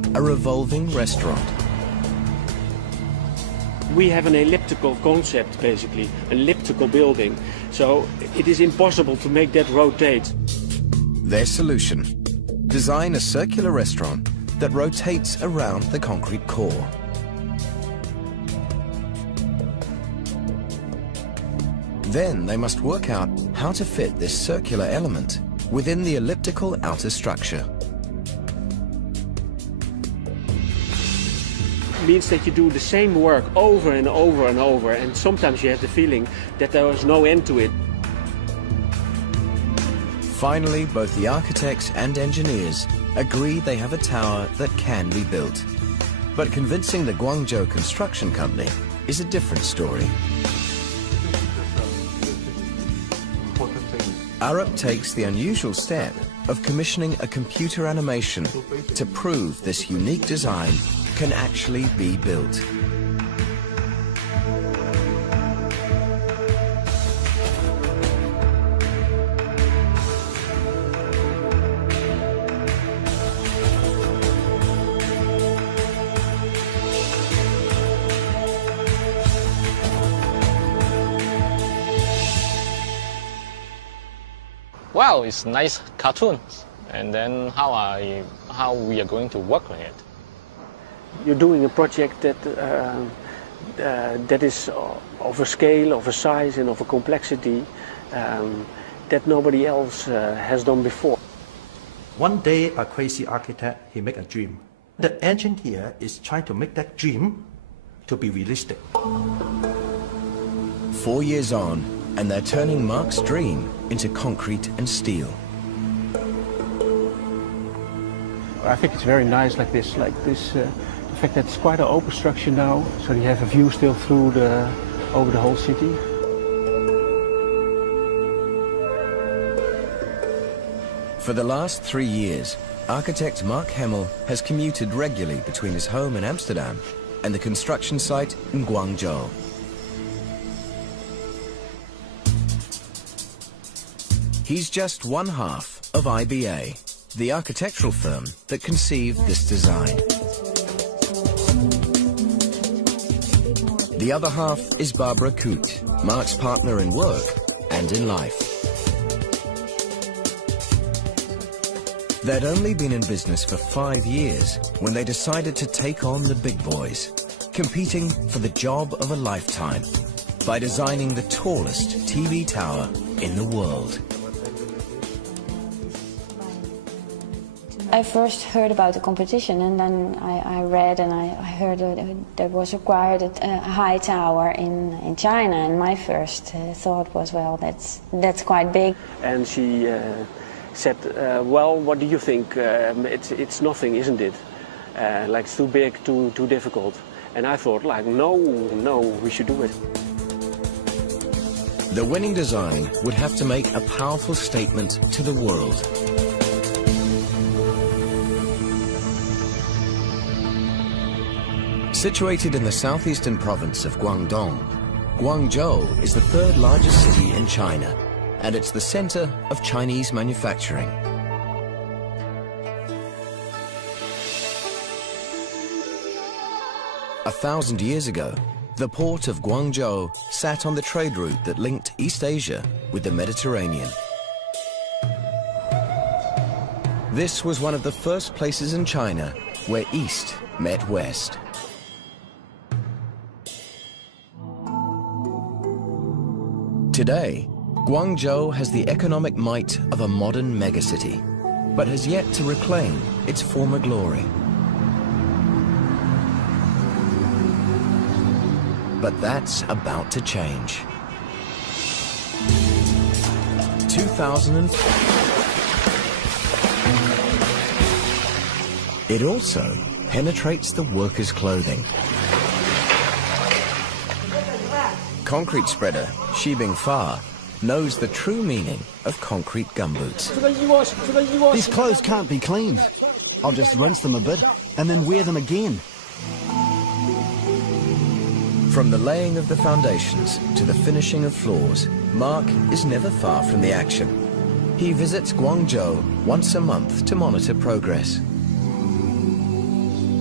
a revolving restaurant. We have an elliptical concept, basically, an elliptical building, so it is impossible to make that rotate. Their solution: design a circular restaurant that rotates around the concrete core. Then they must work out how to fit this circular element within the elliptical outer structure. Means that you do the same work over and over and over, and sometimes you have the feeling that there is no end to it. Finally, both the architects and engineers agree they have a tower that can be built. But convincing the Guangzhou Construction Company is a different story. Arup takes the unusual step of commissioning a computer animation to prove this unique design can actually be built. Well, it's nice cartoons, and then how we are going to work on it. You're doing a project that that is of a scale, of a size, and of a complexity that nobody else has done before. One day, a crazy architect, he make a dream. The engine here is trying to make that dream to be realistic. 4 years on, and they're turning Mark's dream into concrete and steel. I think it's very nice like this. The fact that it's quite an open structure now, so you have a view still through over the whole city. For the last 3 years, architect Mark Hemmel has commuted regularly between his home in Amsterdam and the construction site in Guangzhou. He's just one half of IBA, the architectural firm that conceived this design. The other half is Barbara Coote, Mark's partner in work and in life. They'd only been in business for 5 years when they decided to take on the big boys, competing for the job of a lifetime by designing the tallest TV tower in the world. I first heard about the competition, and then I read and I heard that there was required a high tower in China, and my first thought was, well, that's quite big. And she said, well, what do you think? It's nothing, isn't it? Like, it's too big, too difficult. And I thought, like, no, we should do it. The winning design would have to make a powerful statement to the world. Situated in the southeastern province of Guangdong, Guangzhou is the third largest city in China, and it's the center of Chinese manufacturing. A 1,000 years ago, the port of Guangzhou sat on the trade route that linked East Asia with the Mediterranean. This was one of the first places in China where East met West. Today, Guangzhou has the economic might of a modern megacity, but has yet to reclaim its former glory. But that's about to change. 2004. It also penetrates the workers' clothing. Concrete spreader Xibing Fa knows the true meaning of concrete gumboots. These clothes can't be cleaned. I'll just rinse them a bit and then wear them again. From the laying of the foundations to the finishing of floors, Mark is never far from the action. He visits Guangzhou once a month to monitor progress.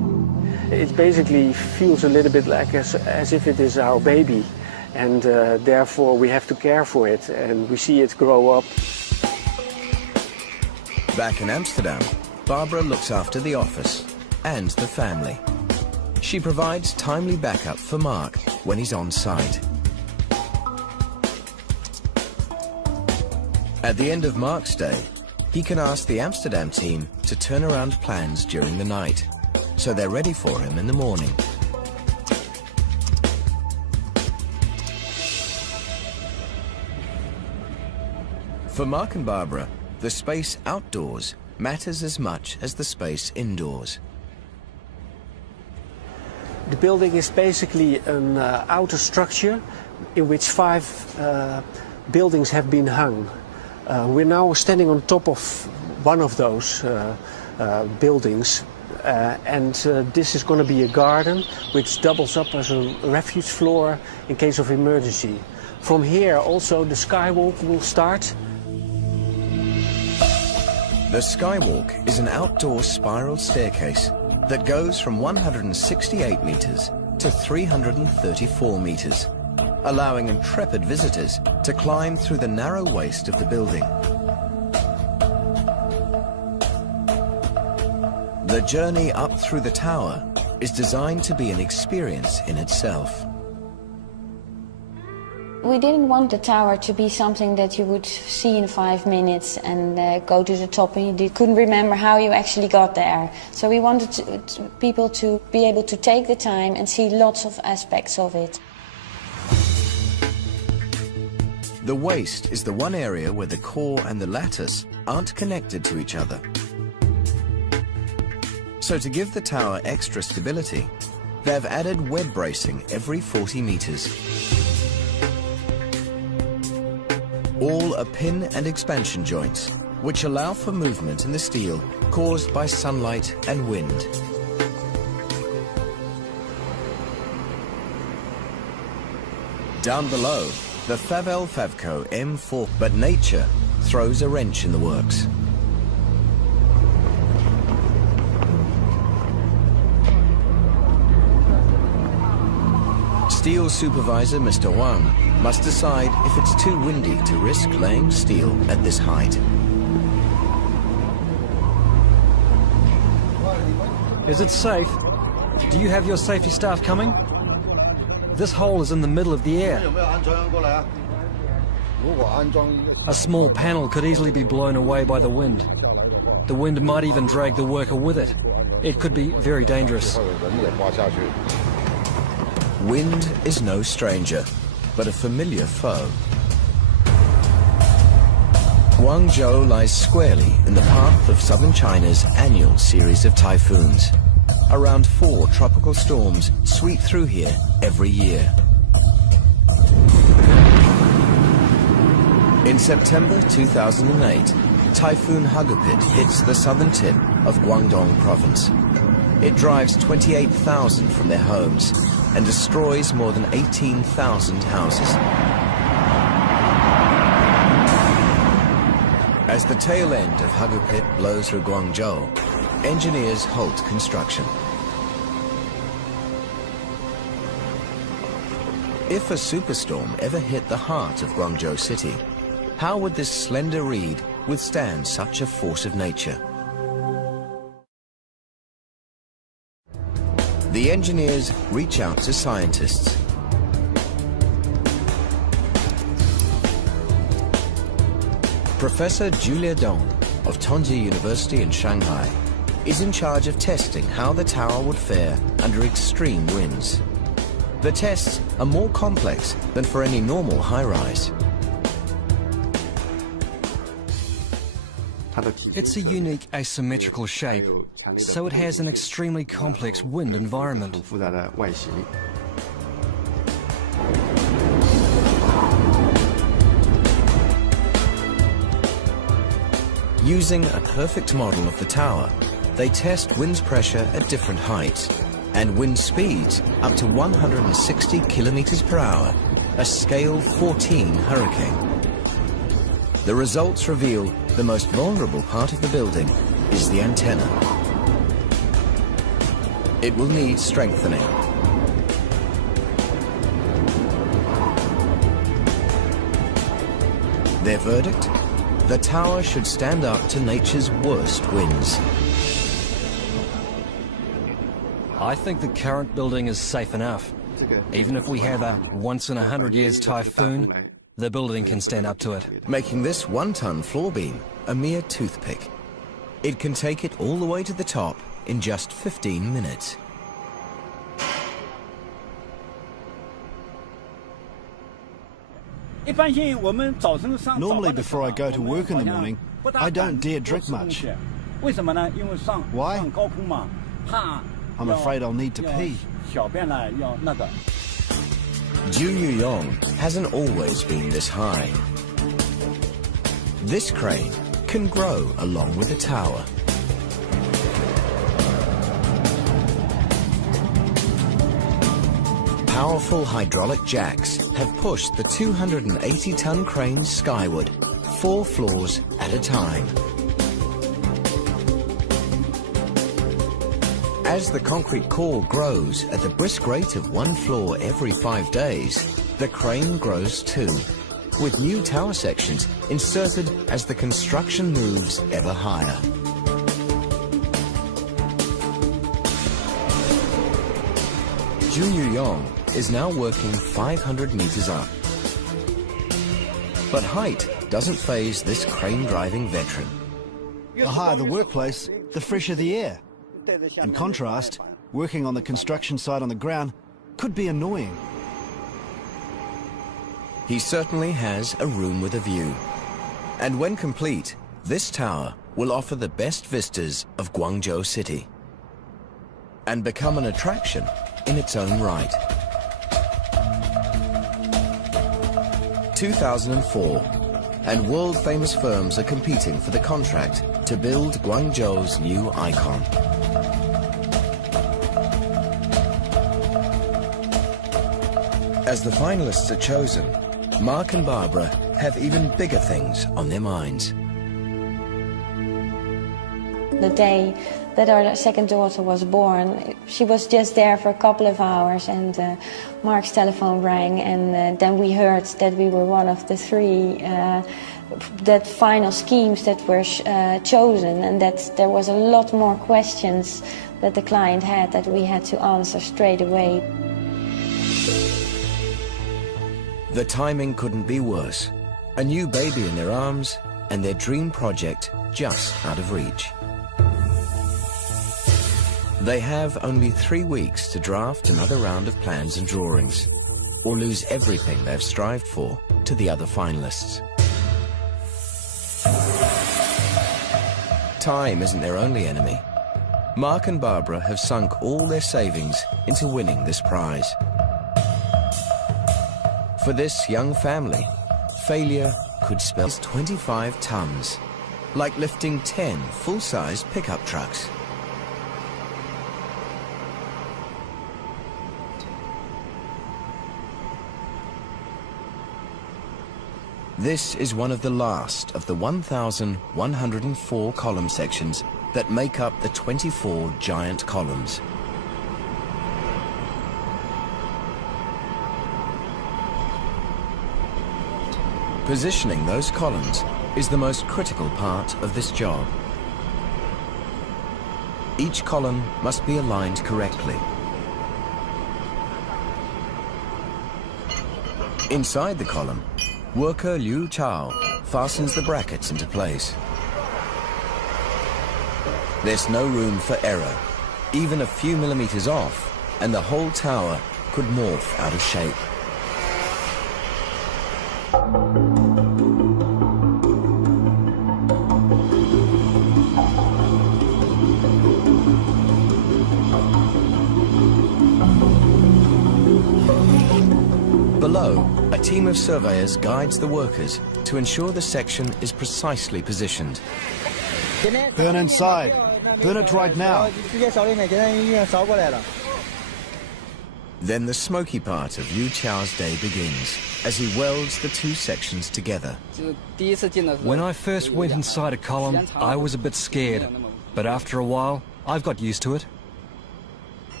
It basically feels a little bit like as if it is our baby, and therefore we have to care for it, and we see it grow up. Back in Amsterdam, Barbara looks after the office and the family. She provides timely backup for Mark when he's on site. At the end of Mark's day, he can ask the Amsterdam team to turn around plans during the night, so they're ready for him in the morning. For Mark and Barbara, the space outdoors matters as much as the space indoors. The building is basically an outer structure in which 5 buildings have been hung. We're now standing on top of one of those buildings, and this is going to be a garden which doubles up as a refuge floor in case of emergency. From here also the skywalk will start. The skywalk is an outdoor spiral staircase that goes from 168 meters to 334 meters, allowing intrepid visitors to climb through the narrow waist of the building. The journey up through the tower is designed to be an experience in itself. We didn't want the tower to be something that you would see in 5 minutes and go to the top and you couldn't remember how you actually got there. So we wanted people to be able to take the time and see lots of aspects of it. The waist is the one area where the core and the lattice aren't connected to each other. So to give the tower extra stability, they've added web bracing every 40 meters. All are pin and expansion joints, which allow for movement in the steel caused by sunlight and wind. Down below, the Favel Favco M4, but nature throws a wrench in the works. Steel supervisor Mr. Wang must decide if it's too windy to risk laying steel at this height. Is it safe? Do you have your safety staff coming? This hole is in the middle of the air. A small panel could easily be blown away by the wind. The wind might even drag the worker with it. It could be very dangerous. Wind is no stranger, but a familiar foe. Guangzhou lies squarely in the path of southern China's annual series of typhoons. Around 4 tropical storms sweep through here every year. In September 2008, Typhoon Hagupit hits the southern tip of Guangdong province. It drives 28,000 from their homes and destroys more than 18,000 houses. As the tail end of Hagupit blows through Guangzhou, engineers halt construction. If a superstorm ever hit the heart of Guangzhou city, how would this slender reed withstand such a force of nature? The engineers reach out to scientists. Professor Julia Dong of Tongji University in Shanghai is in charge of testing how the tower would fare under extreme winds. The tests are more complex than for any normal high-rise. It's a unique asymmetrical shape, so it has an extremely complex wind environment. Using a perfect model of the tower, they test wind pressure at different heights and wind speeds up to 160 kilometers per hour, a scale 14 hurricane. The results reveal the most vulnerable part of the building is the antenna. It will need strengthening. Their verdict? The tower should stand up to nature's worst winds. I think the current building is safe enough. Even if we have a once-in-a-100-years typhoon, the building can stand up to it. Making this 1-ton floor beam a mere toothpick. It can take it all the way to the top in just 15 minutes. Normally before I go to work in the morning, I don't dare drink much. Why? I'm afraid I'll need to pee. Junyuyong hasn't always been this high. This crane can grow along with the tower. Powerful hydraulic jacks have pushed the 280-ton crane skyward, 4 floors at a time. As the concrete core grows at the brisk rate of 1 floor every 5 days, the crane grows too, with new tower sections inserted as the construction moves ever higher. Junyuyong is now working 500 meters up. But height doesn't faze this crane-driving veteran. The higher the workplace, the fresher the air. In contrast, working on the construction site on the ground could be annoying. He certainly has a room with a view. And when complete, this tower will offer the best vistas of Guangzhou City and become an attraction in its own right. 2004, and world-famous firms are competing for the contract to build Guangzhou's new icon. As the finalists are chosen, Mark and Barbara have even bigger things on their minds. The day that our second daughter was born, she was just there for a couple of hours, and Mark's telephone rang, and then we heard that we were one of the 3 that final schemes that were chosen, and that there was a lot more questions that the client had that we had to answer straight away. The timing couldn't be worse. A new baby in their arms and their dream project just out of reach. They have only 3 weeks to draft another round of plans and drawings, or lose everything they've strived for to the other finalists. Time isn't their only enemy. Mark and Barbara have sunk all their savings into winning this prize. For this young family, failure could spell 25 tons, like lifting 10 full-size pickup trucks. This is one of the last of the 1,104 column sections that make up the 24 giant columns. Positioning those columns is the most critical part of this job. Each column must be aligned correctly. Inside the column, worker Liu Chao fastens the brackets into place. There's no room for error. Even a few millimeters off, and the whole tower could morph out of shape. Below, a team of surveyors guides the workers to ensure the section is precisely positioned. Burn inside. Burn it right now. Then the smoky part of Liu Chao's day begins, as he welds the 2 sections together. When I first went inside a column, I was a bit scared, but after a while, I've got used to it.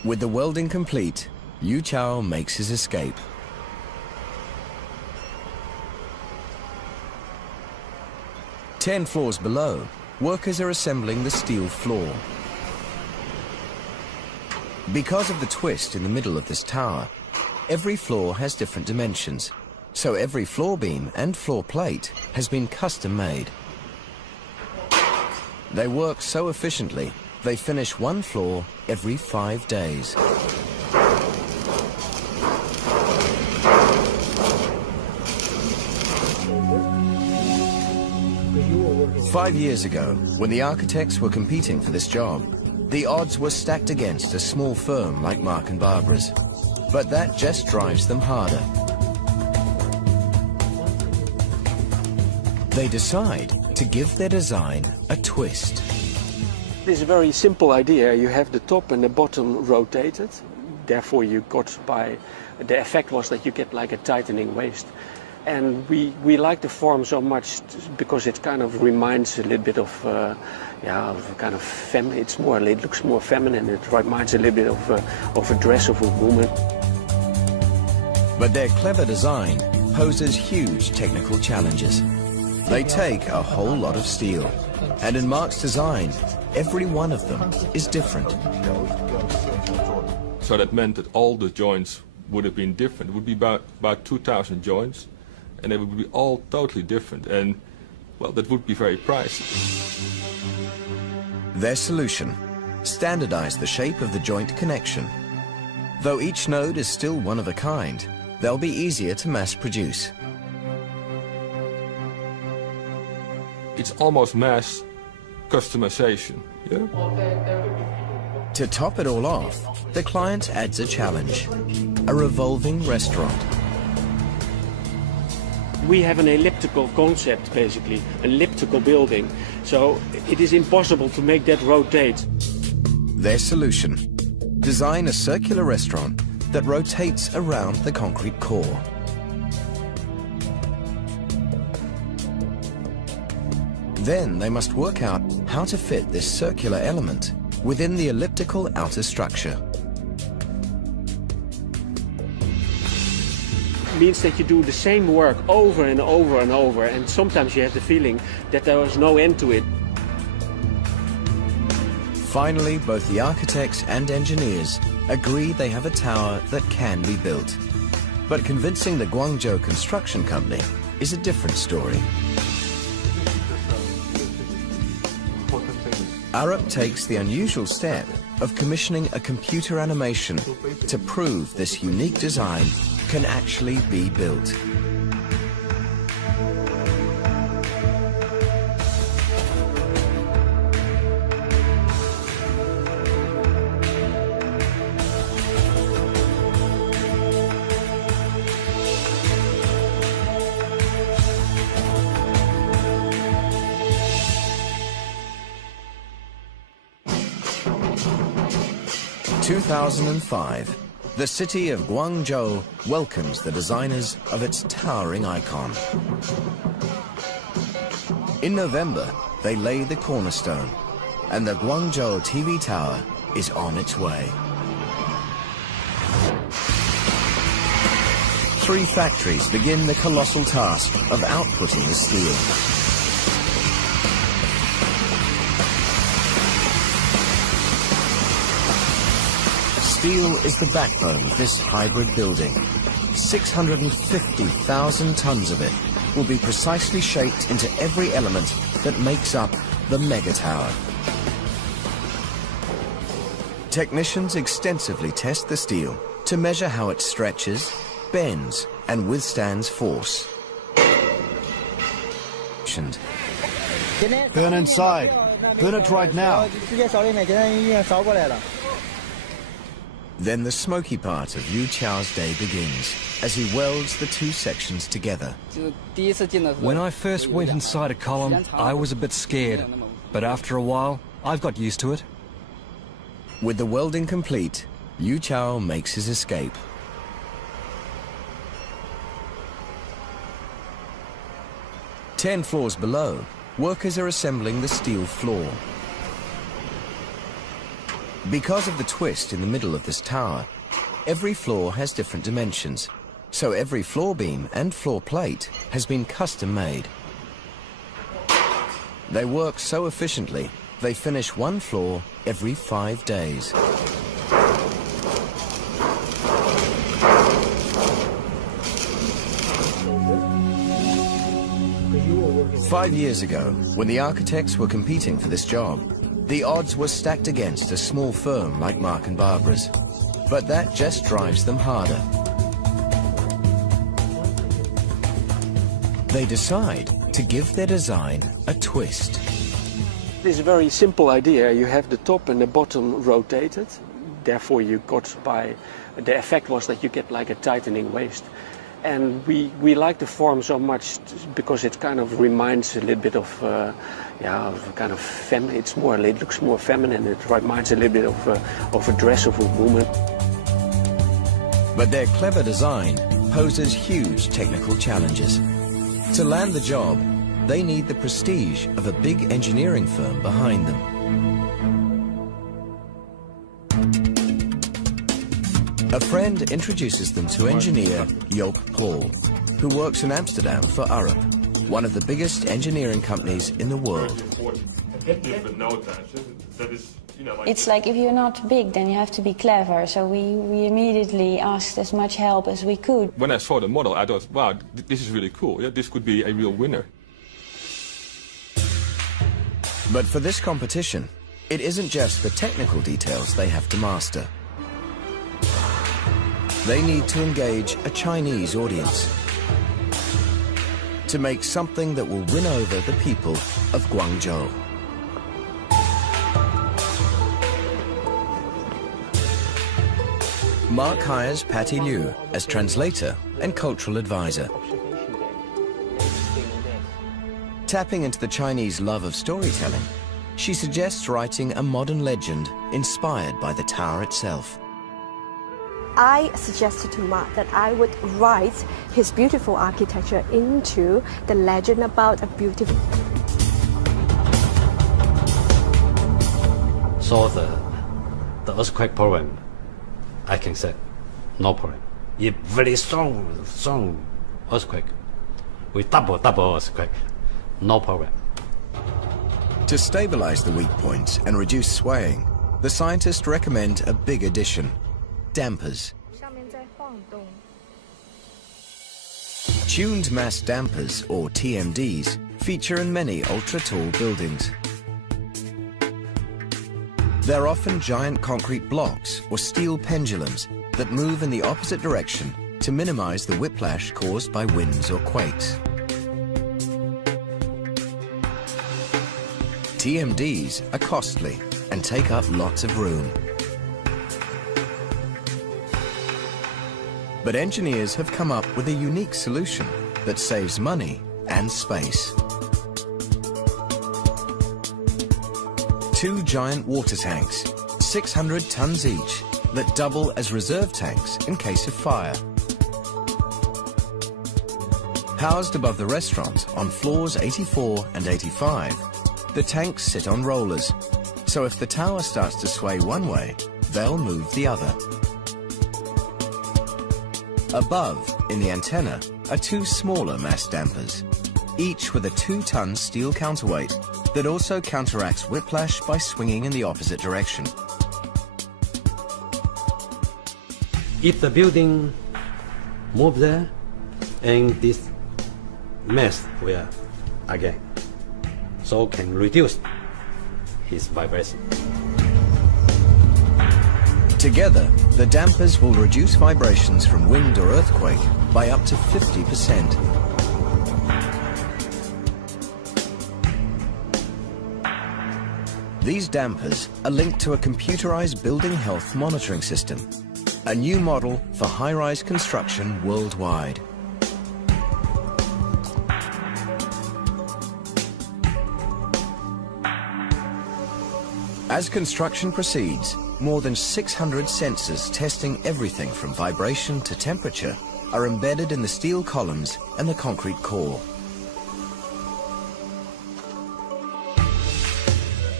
With the welding complete, Yu Chao makes his escape. Ten floors below, workers are assembling the steel floor. Because of the twist in the middle of this tower, every floor has different dimensions, so every floor beam and floor plate has been custom made. They work so efficiently, they finish one floor every 5 days. Five years ago, when the architects were competing for this job, the odds were stacked against a small firm like Mark & Barbara's. But that just drives them harder. They decide to give their design a twist. This is a very simple idea. You have the top and the bottom rotated. Therefore you got the effect was that you get like a tightening waist. And we like the form so much because it kind of reminds a little bit of, of kind of feminine. It looks more feminine. It reminds a little bit of a dress of a woman. But their clever design poses huge technical challenges. They take a whole lot of steel, and in Mark's design, every one of them is different. So that meant that all the joints would have been different. It would be about 2,000 joints. And they would be all totally different, and well, that would be very pricey. Their solution: standardize the shape of the joint connection. Though each node is still one of a kind, they'll be easier to mass produce. It's almost mass customization, yeah? To top it all off, the client adds a challenge: a revolving restaurant. We have an elliptical concept, basically, an elliptical building, so it is impossible to make that rotate. Their solution: design a circular restaurant that rotates around the concrete core. Then they must work out how to fit this circular element within the elliptical outer structure. Means that you do the same work over and over and over, and sometimes you have the feeling that there was no end to it. Finally, both the architects and engineers agree they have a tower that can be built. But convincing the Guangzhou Construction Company is a different story. Arup takes the unusual step of commissioning a computer animation to prove this unique design can actually be built. In 2005, the city of Guangzhou welcomes the designers of its towering icon. In November, they lay the cornerstone, and the Guangzhou TV tower is on its way. 3 factories begin the colossal task of outputting the steel. Steel is the backbone of this hybrid building. 650,000 tons of it will be precisely shaped into every element that makes up the mega tower. Technicians extensively test the steel to measure how it stretches, bends, and withstands force. Burn inside. Burn it right now. Then the smoky part of Yu Chao's day begins, as he welds the 2 sections together. When I first went inside a column, I was a bit scared, but after a while, I've got used to it. With the welding complete, Yu Chao makes his escape. Ten floors below, workers are assembling the steel floor. Because of the twist in the middle of this tower, every floor has different dimensions, so every floor beam and floor plate has been custom made. They work so efficiently, they finish one floor every 5 days. Five years ago, when the architects were competing for this job, the odds were stacked against a small firm like Mark and Barbara's. But that just drives them harder. They decide to give their design a twist. This is a very simple idea. You have the top and the bottom rotated. Therefore, you got the effect was that you get like a tightening waist. And we like the form so much because it kind of reminds a little bit of, of kind of feminine. It looks more feminine. It reminds a little bit of a dress of a woman. But their clever design poses huge technical challenges. To land the job, they need the prestige of a big engineering firm behind them. A friend introduces them to engineer Joop Paul, who works in Amsterdam for Arup, one of the biggest engineering companies in the world. It's like if you're not big, then you have to be clever. So we immediately asked as much help as we could. When I saw the model, I thought, wow, this is really cool. Yeah, this could be a real winner. But for this competition, it isn't just the technical details they have to master. They need to engage a Chinese audience to make something that will win over the people of Guangzhou. Mark hires Patty Liu as translator and cultural advisor. Tapping into the Chinese love of storytelling, she suggests writing a modern legend inspired by the tower itself. I suggested to Mark that I would write his beautiful architecture into the legend about a beautiful... So the earthquake problem, I can say, no problem. If very strong earthquake, we double earthquake, no problem. To stabilize the weak points and reduce swaying, the scientists recommend a big addition: dampers. Tuned mass dampers, or TMDs, feature in many ultra-tall buildings. They're often giant concrete blocks or steel pendulums that move in the opposite direction to minimize the whiplash caused by winds or quakes. TMDs are costly and take up lots of room. But engineers have come up with a unique solution that saves money and space. 2 giant water tanks, 600 tons each, that double as reserve tanks in case of fire. Housed above the restaurant on floors 84 and 85, the tanks sit on rollers, so if the tower starts to sway one way, they'll move the other. Above, in the antenna, are 2 smaller mass dampers, each with a 2-ton steel counterweight that also counteracts whiplash by swinging in the opposite direction. If the building move there, and this mass will again, so can reduce his vibration. Together, the dampers will reduce vibrations from wind or earthquake by up to 50%. These dampers are linked to a computerized building health monitoring system, a new model for high-rise construction worldwide. As construction proceeds, more than 600 sensors testing everything from vibration to temperature are embedded in the steel columns and the concrete core.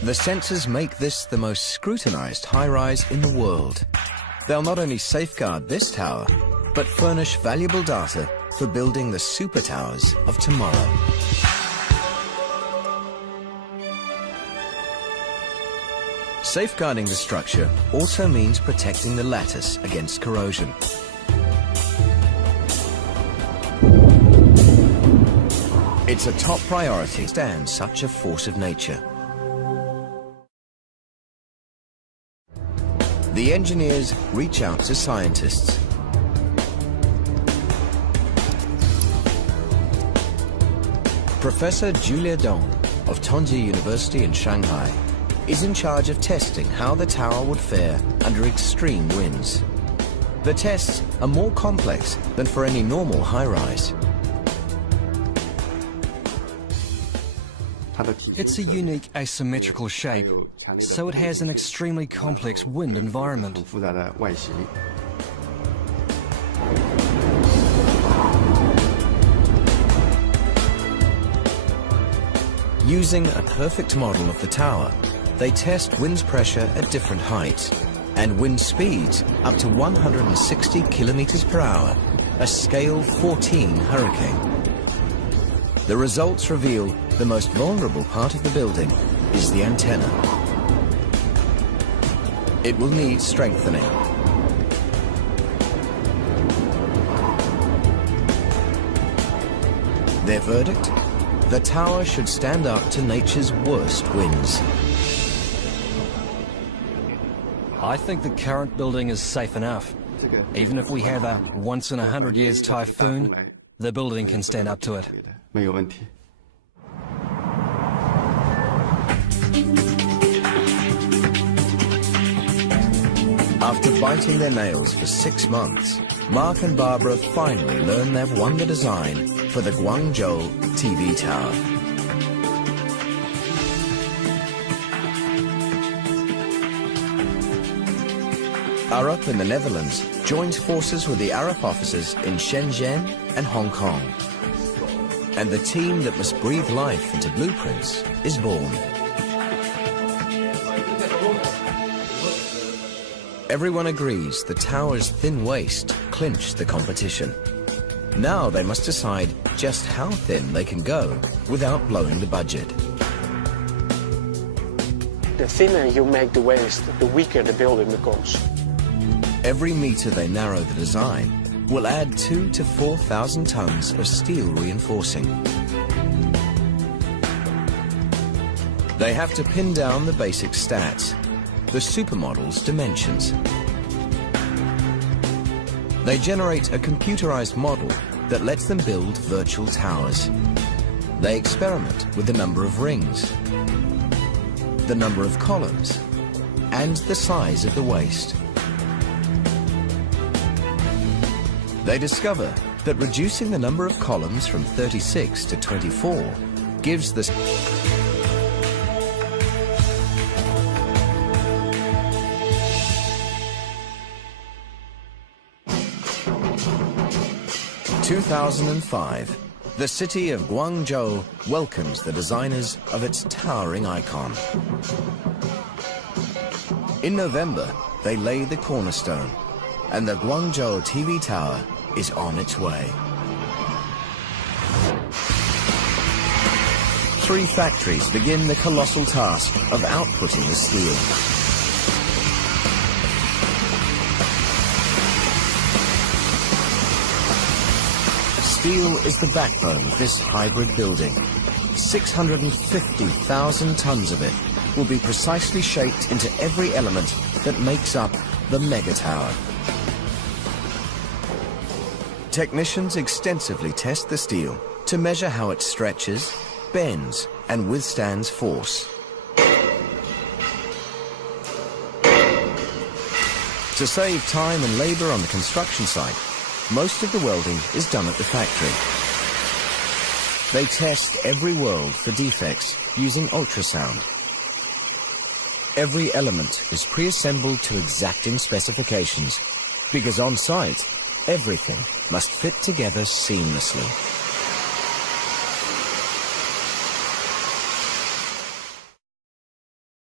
The sensors make this the most scrutinized high-rise in the world. They'll not only safeguard this tower, but furnish valuable data for building the super towers of tomorrow. Safeguarding the structure also means protecting the lattice against corrosion. It's a top priority to stand such a force of nature. The engineers reach out to scientists. Professor Julia Dong of Tongji University in Shanghai is in charge of testing how the tower would fare under extreme winds. The tests are more complex than for any normal high-rise. It's a unique asymmetrical shape, so it has an extremely complex wind environment. Using a perfect model of the tower, they test wind pressure at different heights and wind speeds up to 160 kilometers per hour, a scale 14 hurricane. The results reveal the most vulnerable part of the building is the antenna. It will need strengthening. Their verdict? The tower should stand up to nature's worst winds. I think the current building is safe enough. Even if we have a once-in-a-100-years typhoon, the building can stand up to it. After biting their nails for 6 months, Mark and Barbara finally learn they've won the design for the Guangzhou TV Tower. Arup in the Netherlands joins forces with the Arup officers in Shenzhen and Hong Kong. And the team that must breathe life into blueprints is born. Everyone agrees the tower's thin waist clinched the competition. Now they must decide just how thin they can go without blowing the budget. The thinner you make the waist, the weaker the building becomes. Every meter they narrow the design will add 2,000 to 4,000 tons of steel reinforcing. They have to pin down the basic stats, the supermodel's dimensions. They generate a computerized model that lets them build virtual towers. They experiment with the number of rings, the number of columns, and the size of the waist. They discover that reducing the number of columns from 36 to 24 gives the 2005, the city of Guangzhou welcomes the designers of its towering icon. In November, they lay the cornerstone, and the Guangzhou TV Tower is on its way. 3 factories begin the colossal task of outputting the steel. Steel is the backbone of this hybrid building. 650,000 tons of it will be precisely shaped into every element that makes up the mega tower. Technicians extensively test the steel to measure how it stretches, bends, and withstands force. To save time and labor on the construction site, most of the welding is done at the factory. They test every weld for defects using ultrasound. Every element is pre-assembled to exacting specifications, because on site, everything must fit together seamlessly.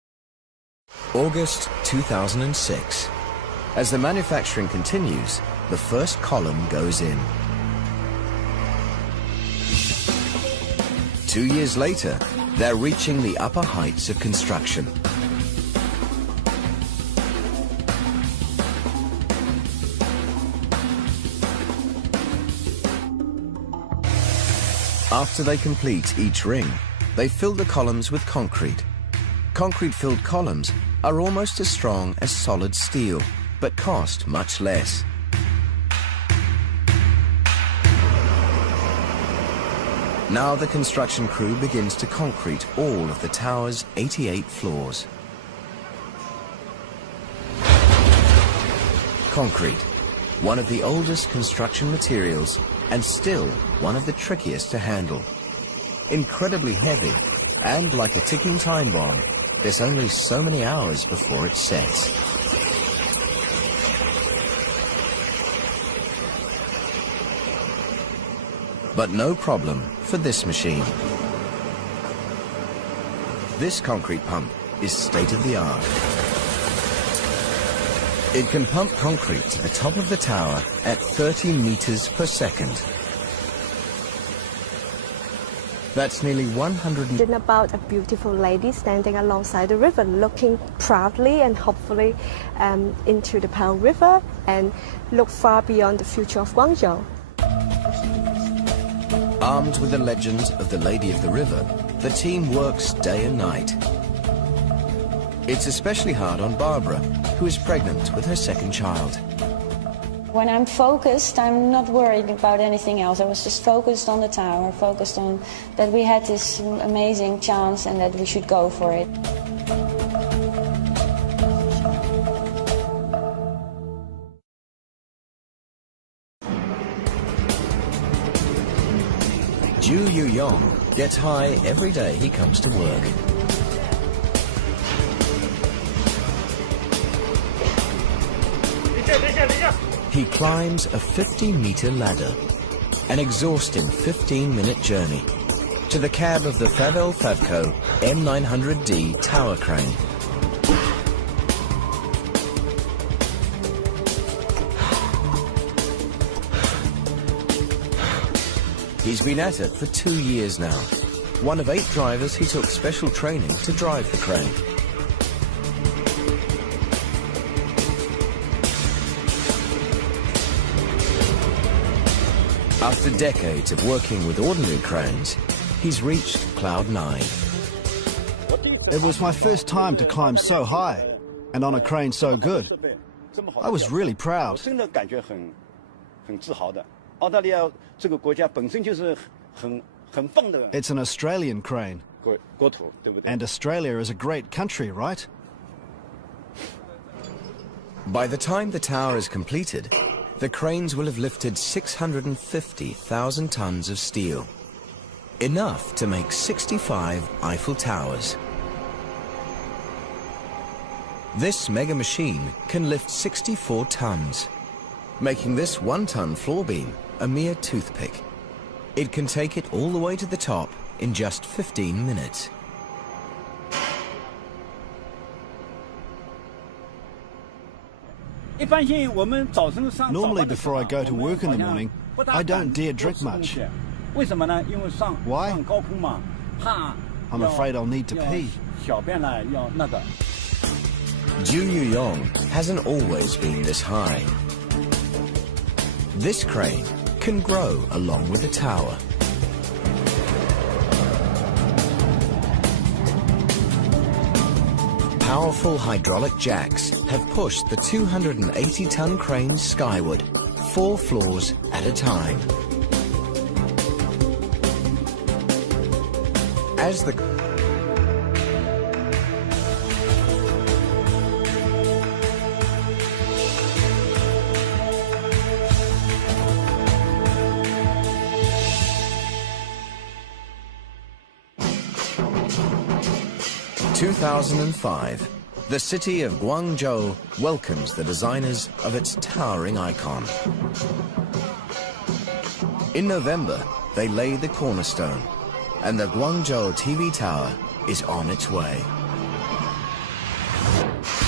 August 2006. As the manufacturing continues, the first column goes in. 2 years later, they're reaching the upper heights of construction. After they complete each ring, they fill the columns with concrete. Concrete-filled columns are almost as strong as solid steel, but cost much less. Now the construction crew begins to concrete all of the tower's 88 floors. Concrete, one of the oldest construction materials and still one of the trickiest to handle. Incredibly heavy, and like a ticking time bomb, there's only so many hours before it sets. But no problem for this machine. This concrete pump is state-of-the-art. It can pump concrete to the top of the tower at 30 meters per second. That's nearly 100... About a beautiful lady standing alongside the river, looking proudly and hopefully into the Pearl River and look far beyond the future of Guangzhou. Armed with the legend of the Lady of the River, the team works day and night. It's especially hard on Barbara, who is pregnant with her second child. When I'm focused, I'm not worried about anything else. I was just focused on the tower, focused on that we had this amazing chance and that we should go for it. Zhu Yuyong gets high every day he comes to work. He climbs a 50-meter ladder, an exhausting 15-minute journey, to the cab of the Favel Favco M900D tower crane. He's been at it for 2 years now. One of 8 drivers who took special training to drive the crane. After decades of working with ordinary cranes, he's reached Cloud 9. It was my first time to climb so high, and on a crane so good. I was really proud. It's an Australian crane. And Australia is a great country, right? By the time the tower is completed, the cranes will have lifted 650,000 tons of steel. Enough to make 65 Eiffel Towers. This mega machine can lift 64 tons, making this 1-ton floor beam a mere toothpick. It can take it all the way to the top in just 15 minutes. Normally before I go to work in the morning, I don't dare drink much. Why? I'm afraid I'll need to pee. Zhu Yuyong hasn't always been this high. This crane can grow along with the tower. Powerful hydraulic jacks have pushed the 280-ton crane skyward, 4 floors at a time. As the In 2005, the city of Guangzhou welcomes the designers of its towering icon. In November, they lay the cornerstone, and the Guangzhou TV Tower is on its way.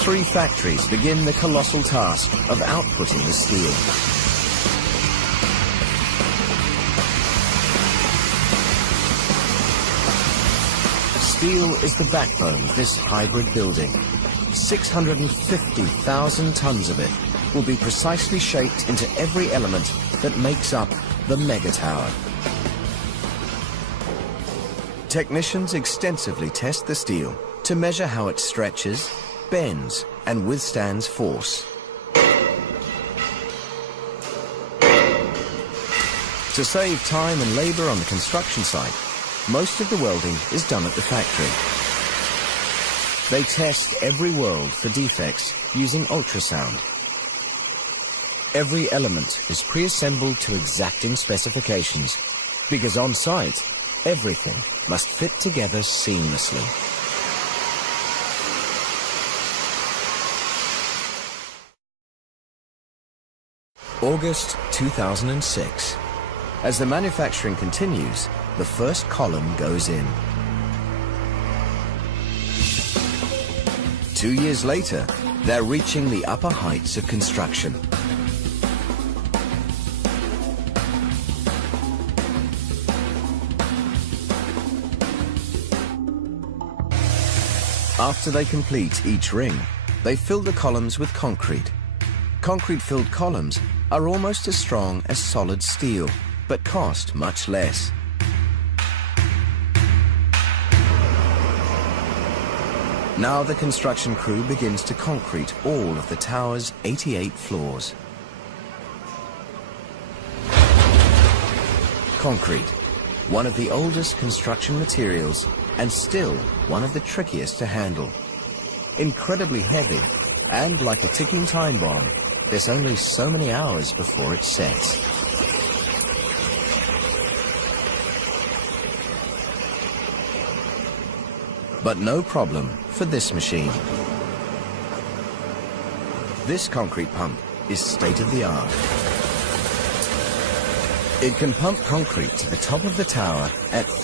3 factories begin the colossal task of outputting the steel. Steel is the backbone of this hybrid building. 650,000 tons of it will be precisely shaped into every element that makes up the mega tower. Technicians extensively test the steel to measure how it stretches, bends, and withstands force. To save time and labor on the construction site, most of the welding is done at the factory. They test every weld for defects using ultrasound. Every element is pre-assembled to exacting specifications, because on site, everything must fit together seamlessly. August 2006. As the manufacturing continues, the first column goes in. 2 years later, they're reaching the upper heights of construction. After they complete each ring, they fill the columns with concrete. Concrete-filled columns are almost as strong as solid steel, but cost much less. Now the construction crew begins to concrete all of the tower's 88 floors. Concrete, one of the oldest construction materials and still one of the trickiest to handle. Incredibly heavy, and like a ticking time bomb, there's only so many hours before it sets. But no problem for this machine. This concrete pump is state-of-the-art. It can pump concrete to the top of the tower at